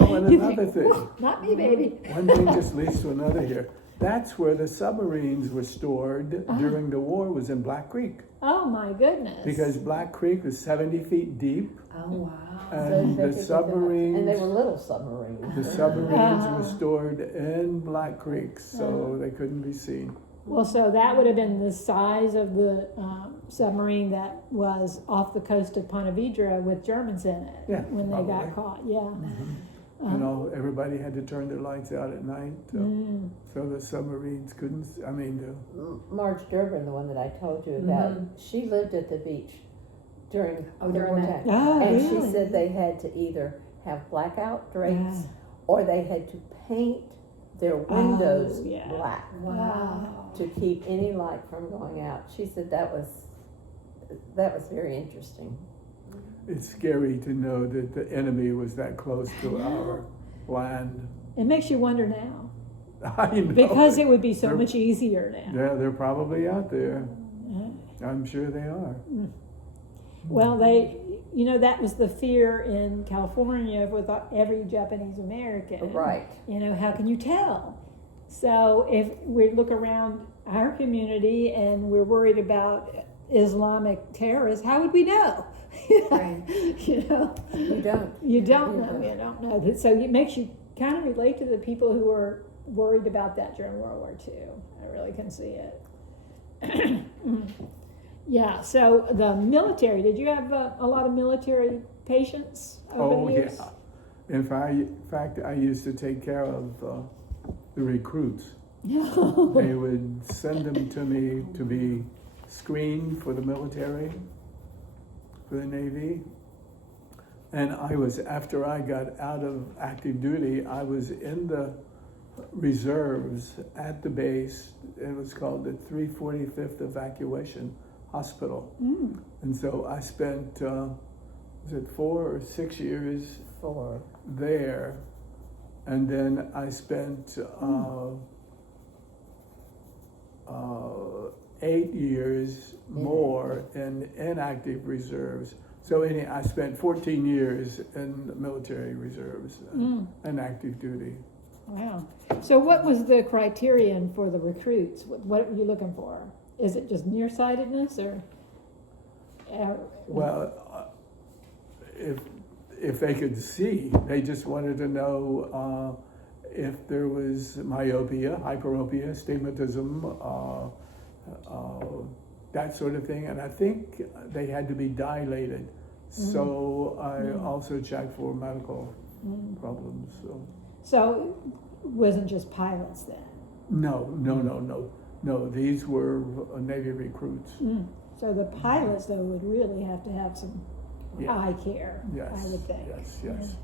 Oh, and another thing. Not me, baby. One thing just leads to another here. That's where the submarines were stored during the war, was in Black Creek. Oh, my goodness. Because Black Creek was 70 feet deep. Oh, wow. And they the could do submarines. that. And they were little submarines. The submarines were stored in Black Creek, so they couldn't be seen. Well, so that would have been the size of the submarine that was off the coast of Ponte Vedra with Germans in it when they probably. got caught. Yeah. Everybody had to turn their lights out at night, so the submarines couldn't. Marge Durbin, the one that I told you about, she lived at the beach during the wartime. Oh, and really? she said they had to either have blackout drapes or they had to paint their windows black Wow. to keep any light from going out. She said that was very interesting. It's scary to know that the enemy was that close to our land. It makes you wonder now. I know. Because it would be so They're- much easier now. Yeah, they're probably out there. I'm sure they are. Well, that was the fear in California with every Japanese American. Right. How can you tell? So if we look around our community and we're worried about Islamic terrorists, how would we know? Right. You don't. You don't know. You don't know. So it makes you kind of relate to the people who were worried about that during World War II. I really can see it. Yeah, so the military, did you have a lot of military patients over the years? Yeah. In fact, I used to take care of the recruits. Yeah. They would send them to me to be screened for the military, for the Navy. And after I got out of active duty, I was in the reserves at the base. It was called the 345th Evacuation Hospital. And so I spent, was it 4 or 6 years 4. there. And then I spent 8 years more in inactive reserves. So I spent 14 years in the military reserves and active duty. Wow. So what was the criterion for the recruits? What were you looking for? Is it just nearsightedness or? Well, if they could see, they just wanted to know if there was myopia, hyperopia, astigmatism, that sort of thing. And I think they had to be dilated. So I also checked for medical problems. So it wasn't just pilots then? No, these were Navy recruits. So the pilots, though, would really have to have some Yeah. eye care, Yes. I would think. Yes.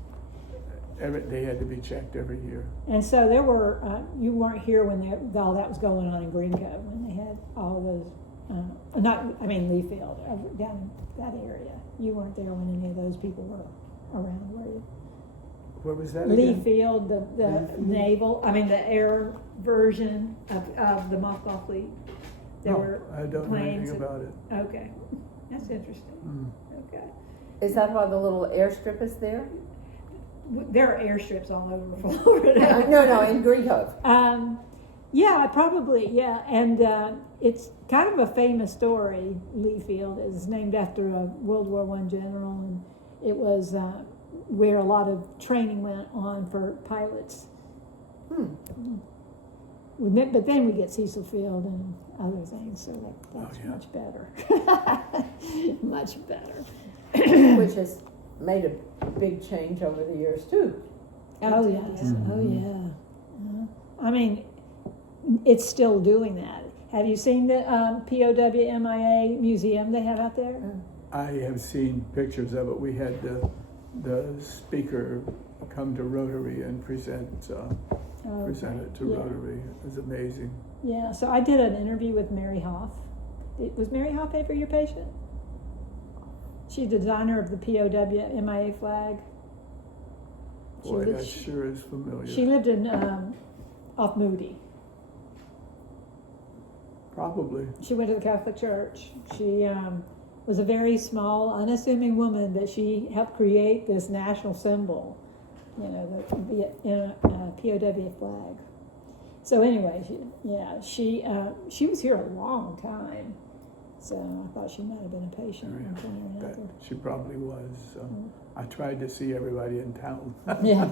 They had to be checked every year. And so there were, you weren't here when all that was going on in Green Cove, when they had all those, Lee Field, down in that area. You weren't there when any of those people were around, were you? What was that Lee again? Field, the Lee Field? the air version of the mothball fleet. There were I don't know planes anything about it. Okay, that's interesting. Okay. Is that why the little airstrip is there? There are airstrips all over Florida. No, in Green Cove. Yeah, probably, yeah. And it's kind of a famous story, Lee Field. It's named after a World War I general, and it was where a lot of training went on for pilots. But then we get Cecil Field and other things, so that's much better. Much better. Which has made a big change over the years too. Oh yes, oh yeah. I mean, it's still doing that. Have you seen the POW MIA museum they have out there? I have seen pictures of it. We had the speaker come to Rotary and present it to Rotary. It was amazing. Yeah, so I did an interview with Mary Hoff. Was Mary Hoff ever your patient? She's the designer of the POW MIA flag. Boy, that sure is familiar. She lived in off Moody. Probably. She went to the Catholic Church. She was a very small, unassuming woman, but she helped create this national symbol, the POW flag. So anyway, she was here a long time. So I thought she might have been a patient at one point or another. She probably was. I tried to see everybody in town. Yeah,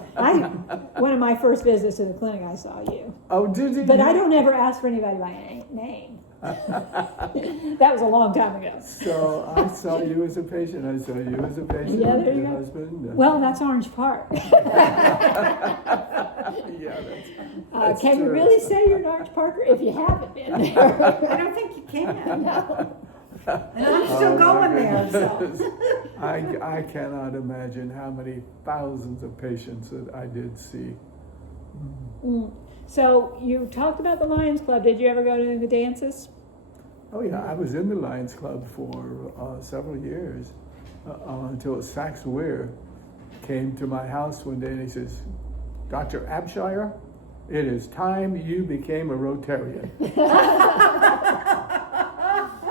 one of my first visits to the clinic, I saw you. Oh, did you? But I don't ever ask for anybody by name. That was a long time ago. So I saw you as a patient. I saw you as a patient. Yeah, there you your go. husband. Well, that's Orange Park. Yeah, that's Can you true. really say you're an Orange Parker if you haven't been there? I don't think you can. No. And I'm still Oh, my going there, so. goodness. I cannot imagine how many thousands of patients that I did see. So you talked about the Lions Club. Did you ever go to the dances? Oh yeah, I was in the Lions Club for several years until Sax Weir came to my house one day and he says, "Dr. Abshire, it is time you became a Rotarian.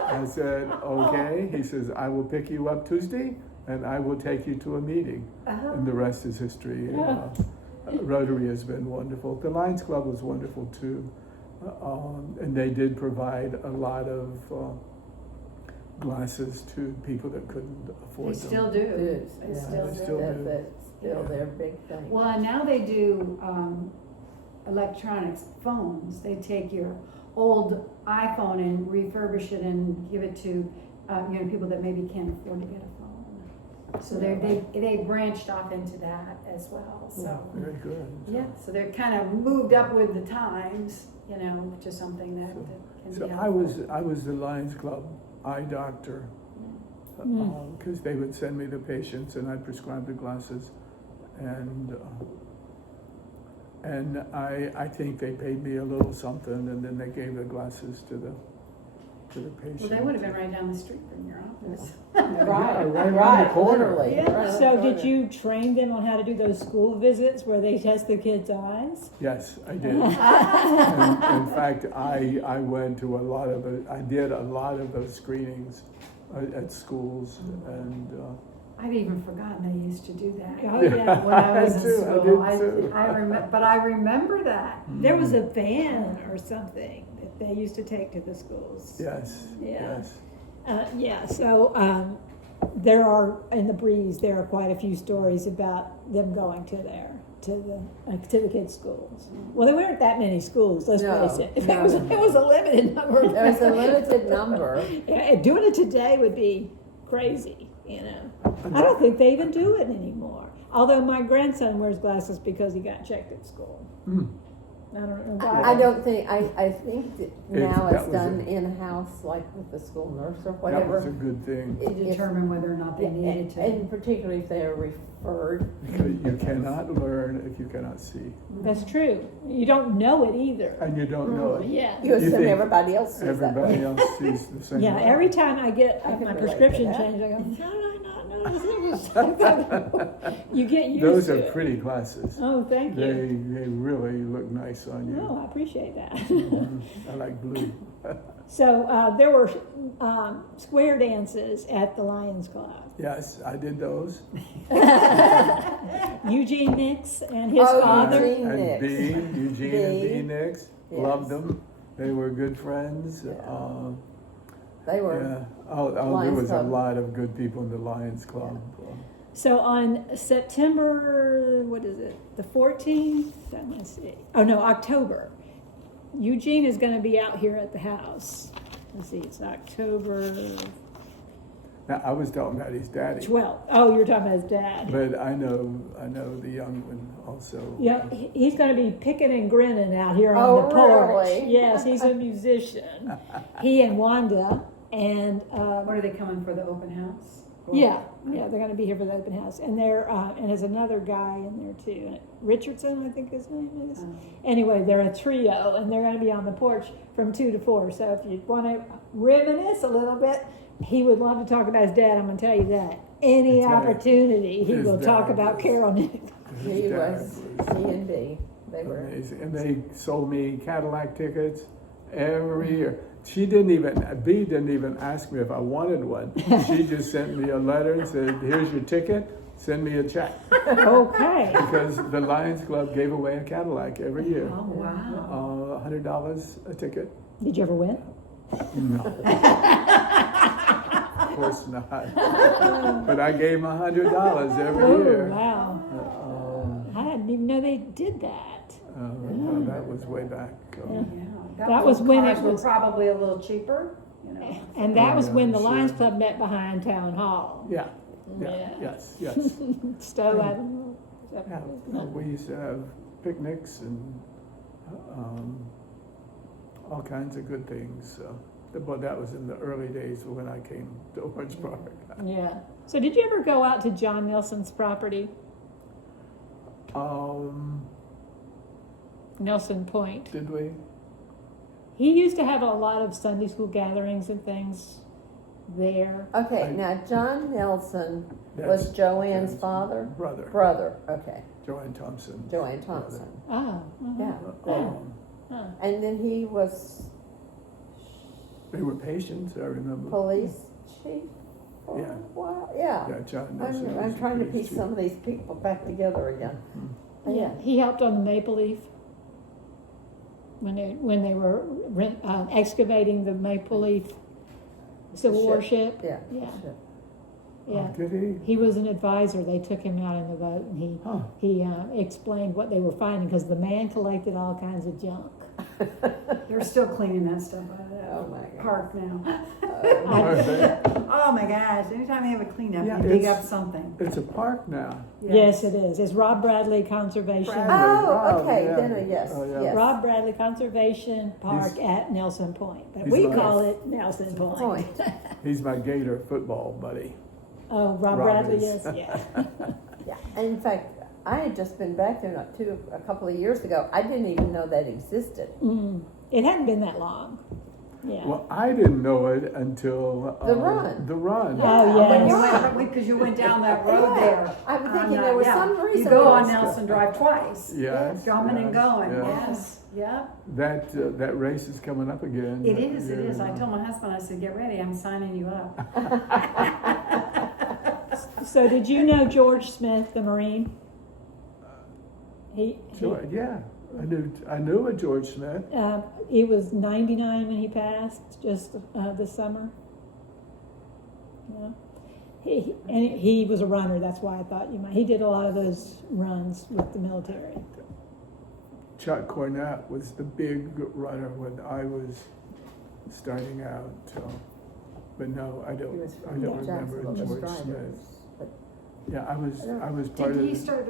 I said, okay. He says, I will pick you up Tuesday and I will take you to a meeting. And the rest is history. Rotary has been wonderful. The Lions Club was wonderful too. And they did provide a lot of glasses to people that couldn't afford They them. still do. Good. They Yeah. still They do. still That's do. it. Still their big thing. Well, and now they do electronics phones. They take your old iPhone and refurbish it and give it to people that maybe can't afford to get a phone. So they branched off into that as well. So Very good. yeah, so they're kind of moved up with the times, to something that can So be I helpful. was the Lions Club eye doctor because they would send me the patients and I'd prescribe the glasses, and I think they paid me a little something, and then they gave the glasses to the patient. Well, they would have been right down the street from your office. Right around the corner. Literally. Yeah. Right So around the did corner. you train them on how to do those school visits where they test the kids' eyes? Yes, I did. In fact, I went to I did a lot of those screenings at schools, and I'd even forgotten they used to do that. Oh, yeah. When I was in I did school. too. I remember that. There was a van or something that they used to take to the schools. yes, Yeah. yes. So there are, in the Breeze, there are quite a few stories about them going to the kids' schools. Well, there weren't that many schools, let's No, face it. no. It was a limited number. There was a limited number. Yeah, doing it today would be crazy, I don't think they even do it anymore. Although my grandson wears glasses because he got checked at school. I don't know why. I don't think, I think that now that it's was done a- in-house, like with the school nurse or That whatever. was a good thing. To determine whether or not they needed to. And particularly if they're referred. Because you cannot learn if you cannot see, That's true. You don't know it either. and you don't know it. Yeah. You assume think everybody else sees that. Everybody else sees the same. Yeah, way. every time I get I can my relate prescription to that. changed, I go, how did I not notice it was You get used Those to are it. pretty glasses. Oh, thank you. They really look nice on you. Oh, I appreciate that. I like blue. So there were square dances at the Lions Club. Yes, I did those. Eugene Nix and his Oh, father. Eugene. And Nix. Eugene and B. B. Nix. Yes. Loved them. They were good friends. They were. Yeah. There Lions was Club. a lot of good people in the Lions Club. So on September, the 14th? Let's see. Oh no, October. Eugene is going to be out here at the house. Let's see, it's October Now, I was talking about his daddy, 12th. Oh, you're talking about his dad. but I know the young one also. Yeah, he's going to be picking and grinning out here on Oh, the porch. really? Yes, he's a musician. He and Wanda and What are they coming for, the open house? yeah, they're going to be here for the open house. And and there's another guy in there too, Richardson, I think his name is. Anyway, they're a trio, and they're going to be on the porch from 2 to 4. So if you want to reminisce a little bit, he would love to talk about his dad. I'm going to tell you that. Any That's right. opportunity, he His will talk dad about was- Carol Nick. His He dad was C and B. They were. amazing. And they sold me Cadillac tickets every year. B didn't even ask me if I wanted one. She just sent me a letter and said, here's your ticket, send me a check. Okay. Because the Lions Club gave away a Cadillac every year. Oh, wow. $100 a ticket. Did you ever win? No. Of course not. But I gave him $100 every Oh, year. wow. I didn't even know they did that. No, that was way back. Yeah. That was when it cars were was- probably a little cheaper, And that was yeah, when the sure. Lions Club met behind Town Hall. Yeah. Yeah. Yes. Stowe Avenue. Yeah, we used to have picnics and all kinds of good things. But that was in the early days when I came to Orange Park. Yeah. So did you ever go out to John Nelson's property, Nelson Point? Did we? He used to have a lot of Sunday school gatherings and things there. Okay, now John Nelson was That's Joanne's Joanne's father? brother. Brother, okay. Joanne Thompson. Joanne Thompson. Oh. Yeah. Huh. And then he was They were patients, I remember. police chief for Yeah. a while. Yeah. Yeah, John Nelson. I'm was trying to police piece chief. some of these people back together again. Yeah, he helped on the Maple Leaf when they were excavating the Maple Leaf Civil War ship. Yeah. Yeah. ship. Yeah, Oh, did he? he was an advisor. They took him out in the boat, and Huh. he explained what they were finding because the man collected all kinds of junk. They're still cleaning that stuff out of that Oh my God. park now. Are they? Oh my gosh, anytime they have a cleanup, Yeah, you dig it's- up something. It's a park now. Yes, it is. It's Rob Bradley Conservation. Bradley. Oh, okay, yeah. then yes, Oh, yeah. yes. Rob Bradley Conservation Park He's- at Nelson Point, but he's we my- call it Nelson Point. Point. He's my Gator football buddy. Oh, Rob Rob Bradley, is. yes, yeah. Yeah, and in fact, I had just been back there a couple of years ago. I didn't even know that existed. It hadn't been that long. Yeah. Well, I didn't know it until The run. The run. Oh, When you yes. went, because you went down that road Yeah. there. I'm on, thinking there was yeah. some reason. You go on why- Nelson Drive twice. Yes. Coming and yes, going, yes. yes, yeah. That race is coming up again. It is. I told my husband, I said, get ready, I'm signing you up. So did you know George Smith, the Marine? George, yeah, I knew a George Smith. He was 99 when he passed, just this summer. Yeah. He was a runner. That's why I thought you might. He did a lot of those runs with the military. Chuck Cornett was the big runner when I was starting out. So, but no, I He don't. was I from don't remember Jacksonville, the George Striders, Smith. but- Yeah, I was part Did of. he start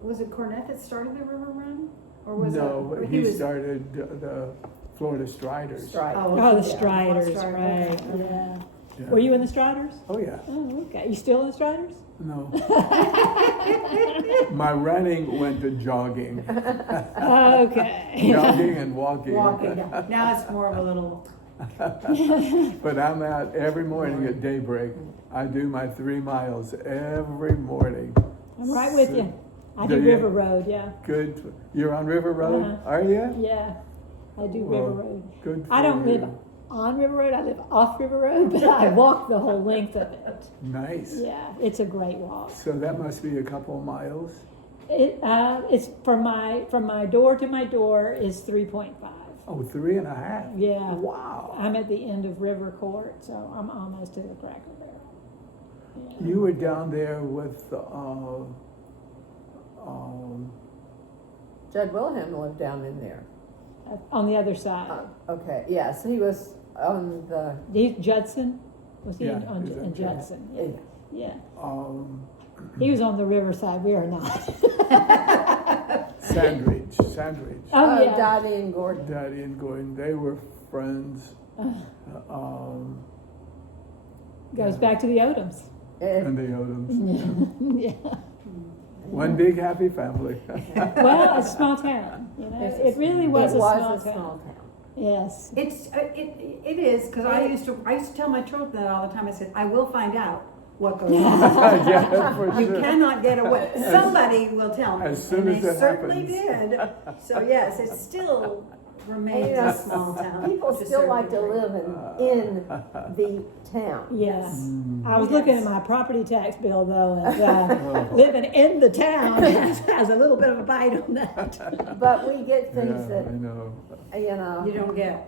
was it Cornette that started the River Run? Or was No, it? he was- started the Florida Striders. Striders. Oh, the yeah. Striders, Striders, right? okay. Yeah. Yeah. Were you in the Striders? Oh yeah. Oh, okay. You still in the Striders? No. My running went to jogging. Okay. Jogging and walking. Walking, yeah. Now it's more of a little, But I'm out every morning at daybreak. I do my 3 miles every morning. I'm right with you. I do Do you? River Road, yeah. Good. You're on River Road, Uh-huh. are you? Yeah. I do Well, River Road. Good for I don't you. live on River Road, I live off River Road, but I walk the whole length of it. Nice. Yeah, it's a great walk. So that must be a couple of miles. It's from my door to my door is 3.5. Oh, 3.5. Yeah. Wow. I'm at the end of River Court, so I'm almost to the Cracker Barrel. Yeah. You were down there with Judd Wilhelm lived down in there. On the other side. Okay, yes, he was on the. Judson? Was he Yeah, on he's on in Judson? Yeah. Yeah. He was on the riverside. We are not. Sandridge. Oh, yeah. Dottie and Gordon. Daddy and Gordon, they were friends. Goes back to the Odoms. And the Odoms. Yeah. One big happy family. Well, it's a small town. You know, it really was, It a, was small a town. small town. Yes. it is, because I used to tell my children that all the time. I said, I will find out what goes on. Yeah, for You sure. cannot get away. Somebody will tell me. As soon and as they it certainly happens. did. So yes, it still remains And, a small town. People to a still certain like to degree. live in the town. Yes. Mm. I was looking at my property tax bill though, and living in the town has a little bit of a bite on that. But we get things Yeah, I that, know. You don't get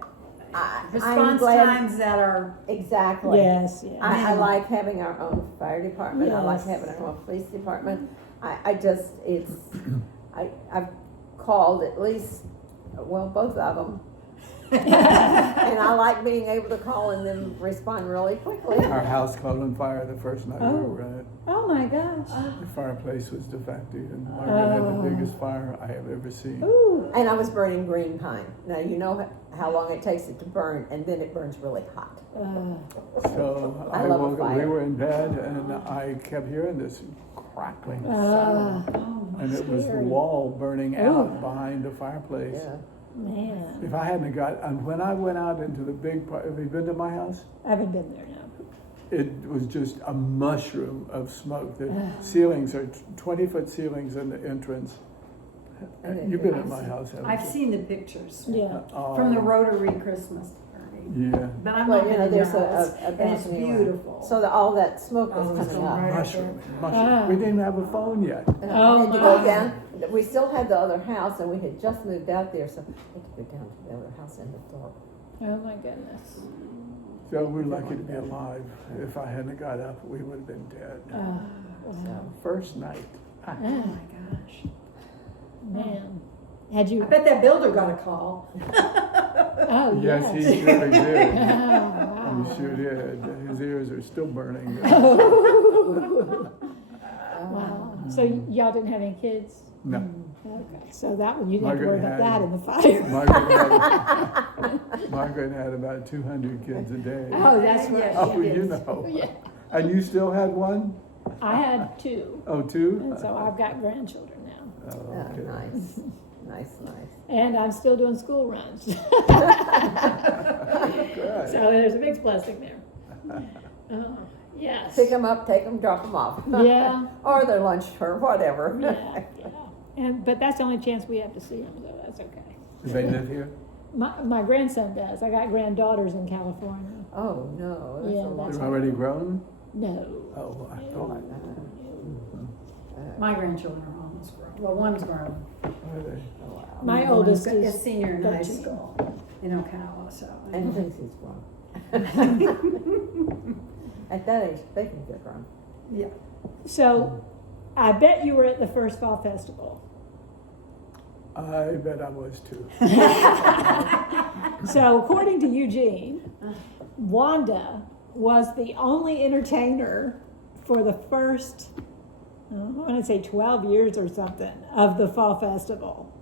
I'm response glad. times that are. Exactly. Yes. Yeah. I like having our own fire department. I like Yes. having our own police department. I've called at least, well, both of them. And I like being able to call and then respond really quickly. Our house caught on fire the first night we were in it. Oh my gosh. The fireplace was defective, and Margaret had the biggest fire I have ever seen. Ooh. And I was burning green pine. Now, you know how long it takes it to burn, and then it burns really hot. So I love a woke up, we fire. were in bed, and I kept hearing this crackling Ah. sound, and it was the scary. wall burning Ooh. out behind the fireplace. Yeah. Man. If I hadn't got, and when I went out into the big part, have you been to my house? I haven't been there now. it was just a mushroom of smoke. The ceilings are 20-foot ceilings in the entrance. And You've been at my house, haven't I've you? seen the pictures Yeah. from the Rotary Christmas party. Yeah. But I'm Well, not you know, in your there's house, a and it's balcony around. beautiful. So all that smoke Oh, was it's coming going up. right Mushroom. Ah. We didn't have a phone yet. And Oh, I had to my. go down. We still had the other house, and we had just moved out there, so I had to go down to the other house in the dark. Oh my goodness. So we're lucky to be alive. If I hadn't got up, we would have been dead. Oh, wow. First night. Oh my gosh. Man. Had I you? bet that builder got a call. Oh, Yes, he yes. surely did. Oh, He sure did. His ears are still burning. wow. Wow. So y'all didn't have any kids? No. Okay, so that one, you didn't have to worry Margaret about had- that in the fire. Margaret had about 200 kids a day. Oh, that's right. Oh, yeah. you know. Yeah. And you still had one? I had two, Oh, two? and so I've got grandchildren now. Oh, Oh, okay. nice, nice. And I'm still doing school runs. Good. So there's a big blessing there. Oh, yes. Pick them up, take them, drop them off. Yeah. Or their lunch or whatever. Yeah, yeah. But that's the only chance we have to see them, so that's okay. Do they live here? My grandson does. I got granddaughters in California. Oh, no, that's Yeah, a lot. that's They're already grown? No. Oh, I thought. My grandchildren are almost grown. Well, one's grown. Are they? Oh, wow. My One's oldest a is senior in high 13. school in Ocala, so. And thinks he's grown. At that age, they think they're grown. Yeah. So, I bet you were at the first fall festival. I bet I was too. So, according to Eugene, Wanda was the only entertainer for the first, I want to say 12 years or something, of the fall festival.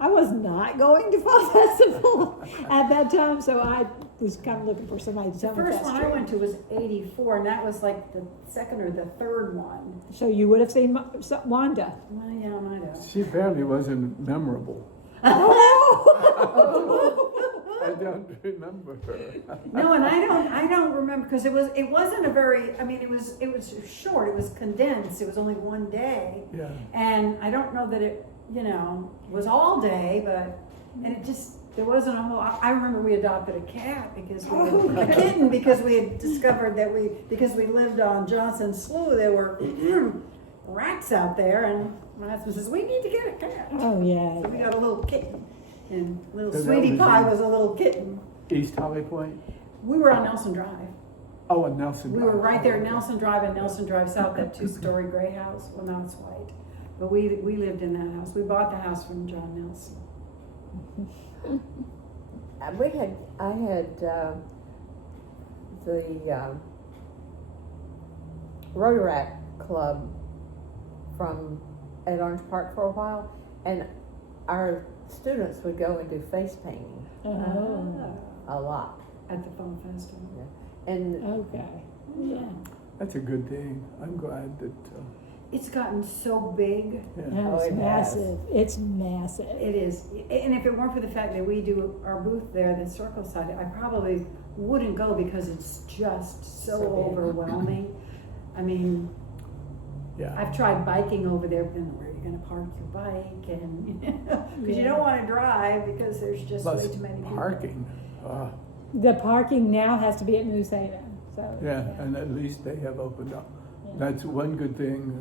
I was not going to fall festival at that time, so I was kind of looking for somebody to The tell me first that's one I true. went to was '84, and that was like the second or the third one. So you would have seen Wanda. Well, yeah, I might have. She apparently wasn't memorable. Oh! I don't remember her. No, and I don't remember because it wasn't a very. I mean, it was short. It was condensed. It was only one day, Yeah. and I don't know that it was all day, but and it just. There wasn't a whole. I remember we adopted a cat because a kitten because we had discovered that because we lived on Johnson Slough there were rats out there, and my husband says we need to get a cat. Oh, yeah. So we got a little kitten, and little So that Sweetie was Pie in- was a little kitten. East Holly Point? We were on Nelson Drive. Oh, and Nelson. We were Drive. right there at Nelson Drive and Nelson Drive South, that two-story gray house. Well, now it's white, but we lived in that house. We bought the house from John Nelson. I had the Rotaract Club at Orange Park for a while, and our students would go and do face painting Oh, a lot. At the Fall Festival. And okay. Yeah. That's a good thing. I'm glad that. It's gotten so big. Yeah. No, it's it has. massive. It's massive. It is. And if it weren't for the fact that we do our booth there, the Circle side, I probably wouldn't go because it's just so So big. overwhelming. I mean, Yeah. I've tried biking over there, but then where are you going to park your bike? And because you Yeah. don't want to drive because there's just Plus way too many people. parking. The parking now has to be at Moose Haven. So Yeah, and at least they have opened up. That's one good thing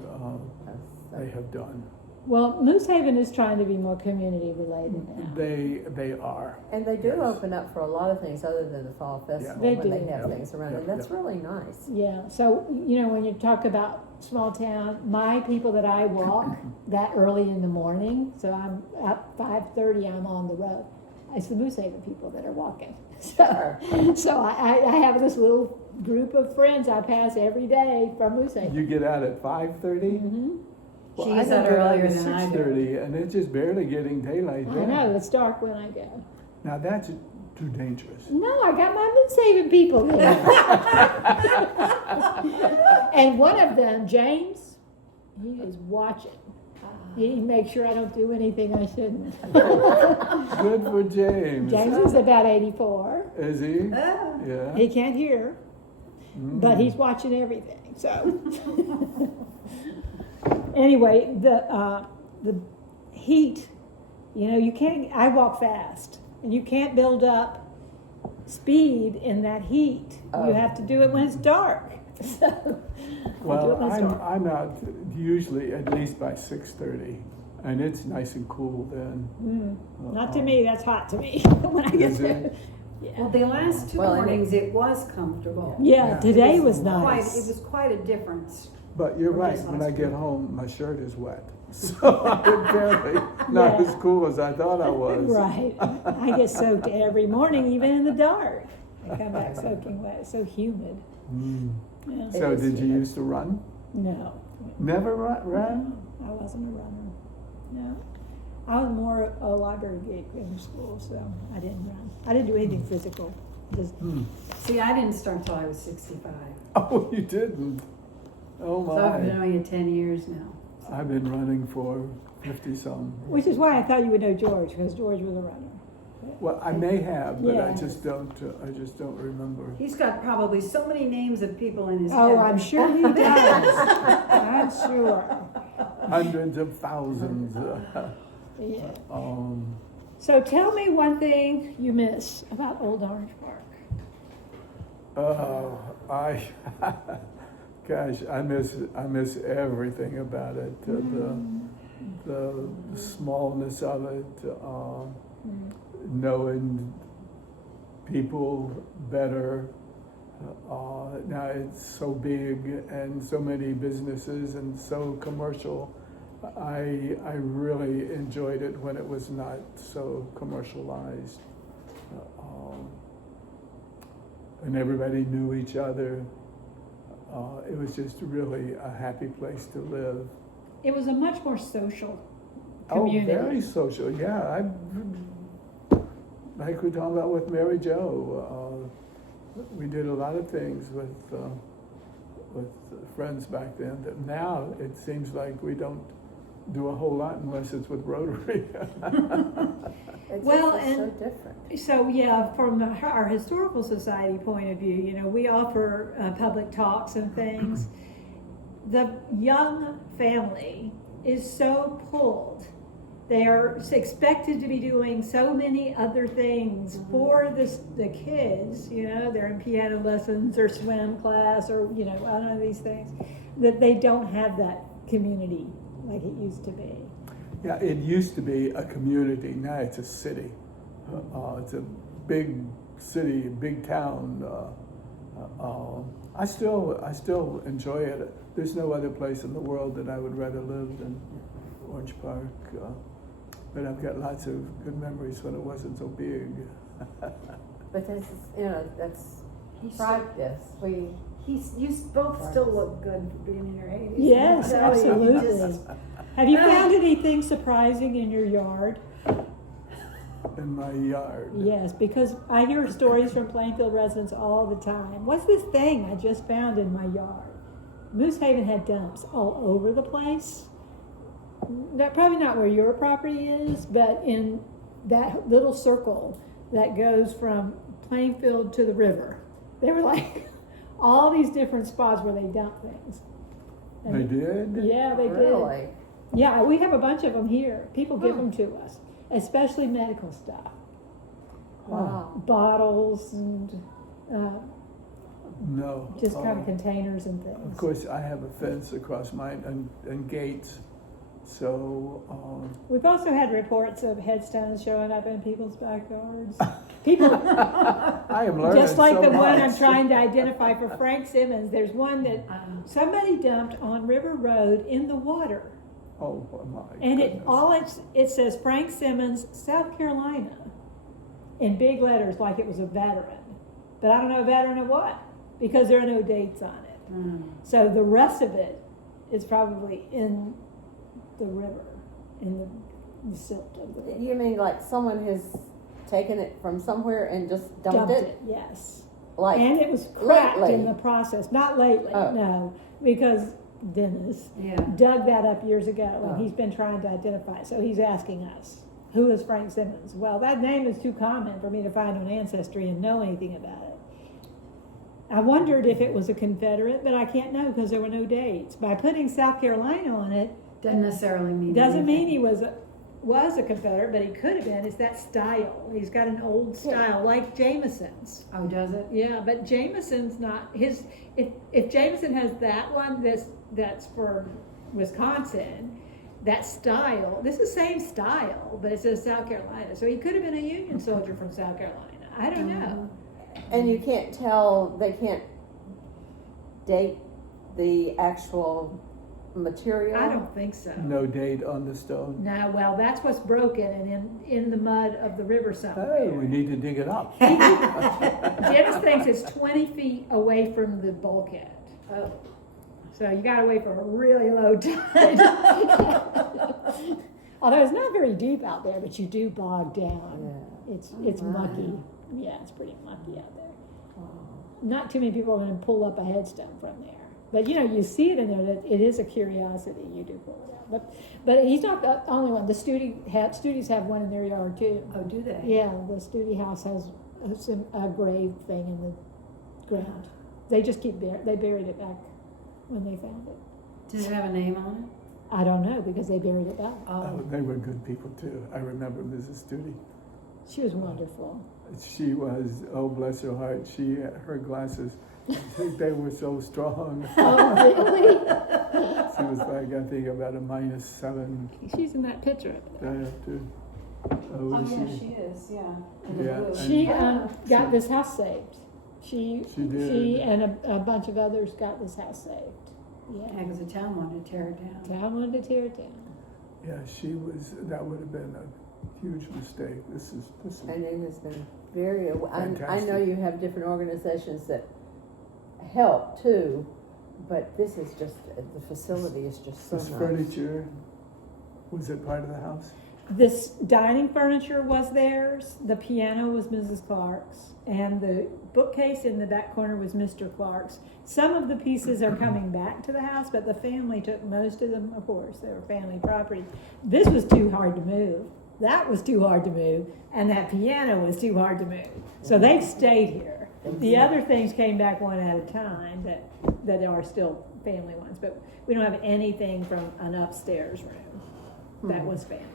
they have done. Well, Moose Haven is trying to be more community related now. They are. And they do Yes. open up for a lot of things other than the fall festival They when they do. have Yep. things around, Yep. and that's Yep. really nice. Yeah. So when you talk about small town, my people that I walk that early in the morning, so I'm up 5:30. I'm on the road. It's the Moose Haven people that are walking. So I have this little group of friends I pass every day from Moose Haven. You get out at 5:30? Mm-hmm. Well, She's I don't out get out earlier at than I do. 6:30, and it's just barely getting daylight I then. know it's dark when I go. Now that's too dangerous. No, I got my Moose Haven people there. And one of them, James, he is watching. He makes sure I don't do anything I shouldn't. Good for James. James is about 84. Is he? Ah. Yeah. He can't hear. but he's watching everything. So anyway, the heat, you know, you can't. I walk fast, and you can't build up speed in that heat. You have to do it when it's dark. So Well, I'm out usually at least by 6:30, and it's nice and cool then. not to me. That's hot to me when I get Is there. it? Yeah. Well, the last 2 Well, and mornings, it was comfortable. Yeah, Yeah. today It was It nice. was quite a difference. But you're Or right, just when I last get week. home, my shirt is wet. So I'm apparently not Yeah. as cool as I thought I was. Right. I get soaked every morning, even in the dark. I come back soaking wet. It's so humid. Mm. Yeah. So did you used to run? No. Never ran? I wasn't a runner. No. I was more a library geek in school, so I didn't run. I didn't do anything physical. Just See, I didn't start till I was 65. Oh, you didn't? Oh So I've been my. doing it 10 years now. I've been running for 50-some. which is why I thought you would know George, because George was a runner. Well, I may have, but I Yeah. just don't remember. He's got probably so many names of people in his head. Oh, I'm sure he does. I'm sure. Hundreds of thousands. Yeah. Um, So tell me one thing you miss about Old Orange Park. Gosh, I miss everything about it. The smallness of it, knowing people better. Now it's so big and so many businesses and so commercial. I really enjoyed it when it was not so commercialized. And everybody knew each other. It was just really a happy place to live. It was a much more social community. Oh, very social, yeah. Like we're talking about with Mary Jo, we did a lot of things with friends back then that now it seems like we don't do a whole lot unless it's with Rotary. It's Well, just so and- different. So yeah, from our historical society point of view, you know, we offer public talks and things. The young family is so pulled. They are expected to be doing so many other things for the kids, you know, they're in piano lessons or swim class or, you know, I don't know, these things, that they don't have that community like it used to be. Yeah, it used to be a community, now it's a city. It's a big city, big town. I still enjoy it. There's no other place in the world that I would rather live than Orange Park. But I've got lots of good memories when it wasn't so big. But this is, you know, that's He's practice. You both still look good for being in your 80s. Yes, I tell you, you absolutely. just- Have you found anything surprising in your yard? In my yard. Yes, because I hear stories from Plainfield residents all the time. What's this thing I just found in my yard? Moose Haven had dumps all over the place. Probably not where your property is, but in that little circle that goes from Plainfield to the river. They were like all these different spots where they dump things. They did? Yeah, they did. Really? Yeah, we have a bunch of them here. People give them to us, especially medical stuff. Wow. Bottles and No. just kind Oh. of containers and Of things. course, I have a fence across mine and gates, so We've also had reports of headstones showing up in people's backyards. People, I am learning just like so the one I'm much. trying to identify for Frank Simmons. There's one that somebody dumped on River Road in the water. Oh my And goodness. it says Frank Simmons, South Carolina, in big letters, like it was a veteran. But I don't know a veteran of what, because there are no dates on it. So the rest of it is probably in the river, in the silt of the river. You mean like someone has taken it from somewhere and just dumped it? Yes. Like, And it was cracked lately? in the process. Not lately, Oh. no, because Dennis Yeah. dug that up years ago, and Oh. he's been trying to identify it. So he's asking us, who is Frank Simmons? Well, that name is too common for me to find on Ancestry and know anything about it. I wondered if it was a Confederate, but I can't know because there were no dates. By putting South Carolina on it, Doesn't necessarily mean doesn't mean anything. he was a Confederate, but he could have been. It's that style. He's got an old style, like Jameson's. Oh, does it? Yeah, but Jameson's not his. If Jameson has that one, that's for Wisconsin. That style. This is the same style, but it says South Carolina. So he could have been a Union soldier from South Carolina. I don't know. And you can't tell, they can't date the actual material? I don't think so. No date on the stone. No, well, that's what's broken and in the mud of the river somewhere. Oh, we need to dig it up. Dennis thinks it's 20 feet away from the bulkhead. Oh. So you gotta wait for a really low tide. Although it's not very deep out there, but you do bog down. Yeah. It's mucky. Yeah, it's pretty mucky out there. Not too many people are gonna pull up a headstone from there. But you see it in there, that it is a curiosity, you do pull it out. But he's not the only one. The Studies have one in their yard too. Oh, do they? Yeah, the Studi house has a grave thing in the ground. They just they buried it back when they found it. Does it have a name on I don't know, because they buried it back. it? Oh, Oh. they were good people too. I remember Mrs. Studi. She was wonderful. She was, oh bless her heart, her glasses, they were so strong. Oh, really? She was like, I think about a -7 She's in that picture. diopter. Oh, yeah, she is, yeah. In the Yeah, blue. and- She got this house saved. She did. She and a bunch of others got this house saved. Yeah, Yeah. because the town wanted to tear it down. I wanted to tear it down. Yeah, that would have been a huge mistake. This is And it has been very, I know Fantastic. you have different organizations that help too, but this is just, the facility is just so this nice. furniture, was it part of the house? This dining furniture was theirs, the piano was Mrs. Clarke's, and the bookcase in the back corner was Mr. Clarke's. Some of the pieces are coming back to the house, but the family took most of them, of course, they were family property. This was too hard to move. That was too hard to move, and that piano was too hard to move. So they've stayed here. The other things came back one at a time that are still family ones, but we don't have anything from an upstairs room that was family.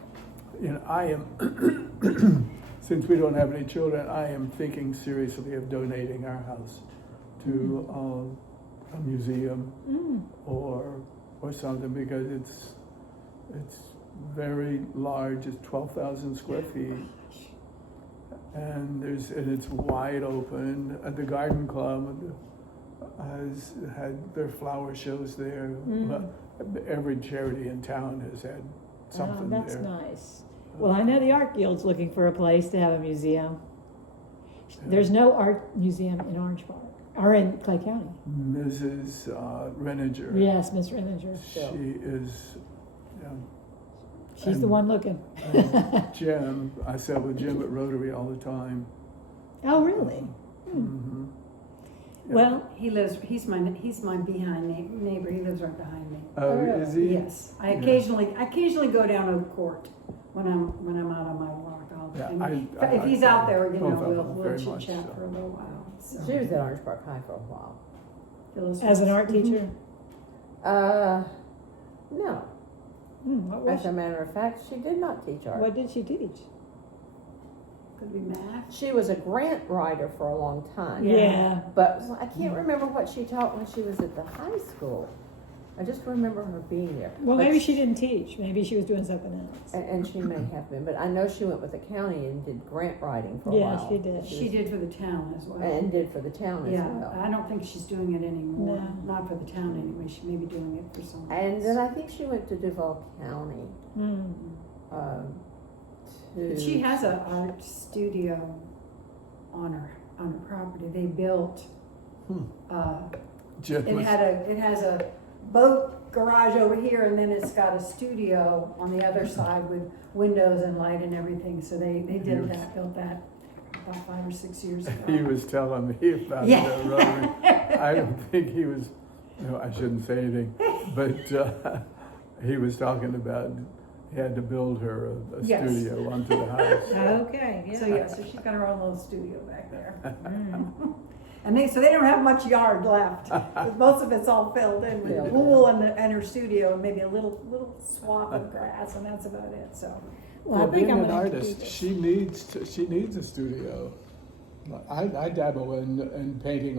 I am, since we don't have any children, I am thinking seriously of donating our house to a museum or something, because it's very large. It's 12,000 square feet, and it's wide open. The garden club has had their flower shows there. Every charity in town has had something Oh, that's there. nice. Well, I know the Art Guild's looking for a place to have a museum. There's no art museum in Orange Park, or in Clay County. Mrs. Renninger. Yes, Miss Renninger. She is, yeah. She's the one looking. And Jim, I sat with Jim at Rotary all the time. Oh, really? Mhm. Yeah. Well, He's my behind neighbor, he lives right behind me. Oh, is he? Yes, I Yeah. occasionally go down Oak Court when I'm out on my walk. Yeah, And I if like he's that. out there, Both of we'll them very chit much chat so. for a little while. So. She was at Orange Park High for a while. Phyllis as an was- art teacher. No. What was As a matter of fact, she did not teach art. What did she teach? Could be math. She was a grant writer for a long time. Yeah. But I can't remember what she taught when she was at the high school. I just remember her being there. Well, But maybe she didn't teach. Maybe she was doing something else. And she may have been, but I know she went with the county and did grant writing for a Yeah, while. she did. She did for the town as well. And did for the town as Yeah, well. I don't think she's doing it anymore. No. Not for the town anyway. She may be doing it for someone And else. then I think she went to Duval County. But she has an art studio on her property. They built. Jim It was, has a boat garage over here, and then it's got a studio on the other side with windows and light and everything. So they did that, built that about 5 or 6 years ago. he was telling me about Yeah. the Rotary. I don't think he was, I shouldn't say anything, but he was talking about he had to build her a Yes. studio onto the house. Okay. Yeah. So she's got her own little studio back there. And so they don't have much yard left. 'Cause most of it's all filled in with the Filled in. pool and her studio, and maybe a little swath of grass, and that's about it, so. Well, I think being I'm an gonna have to do artist, this. she needs a studio. I dabble in painting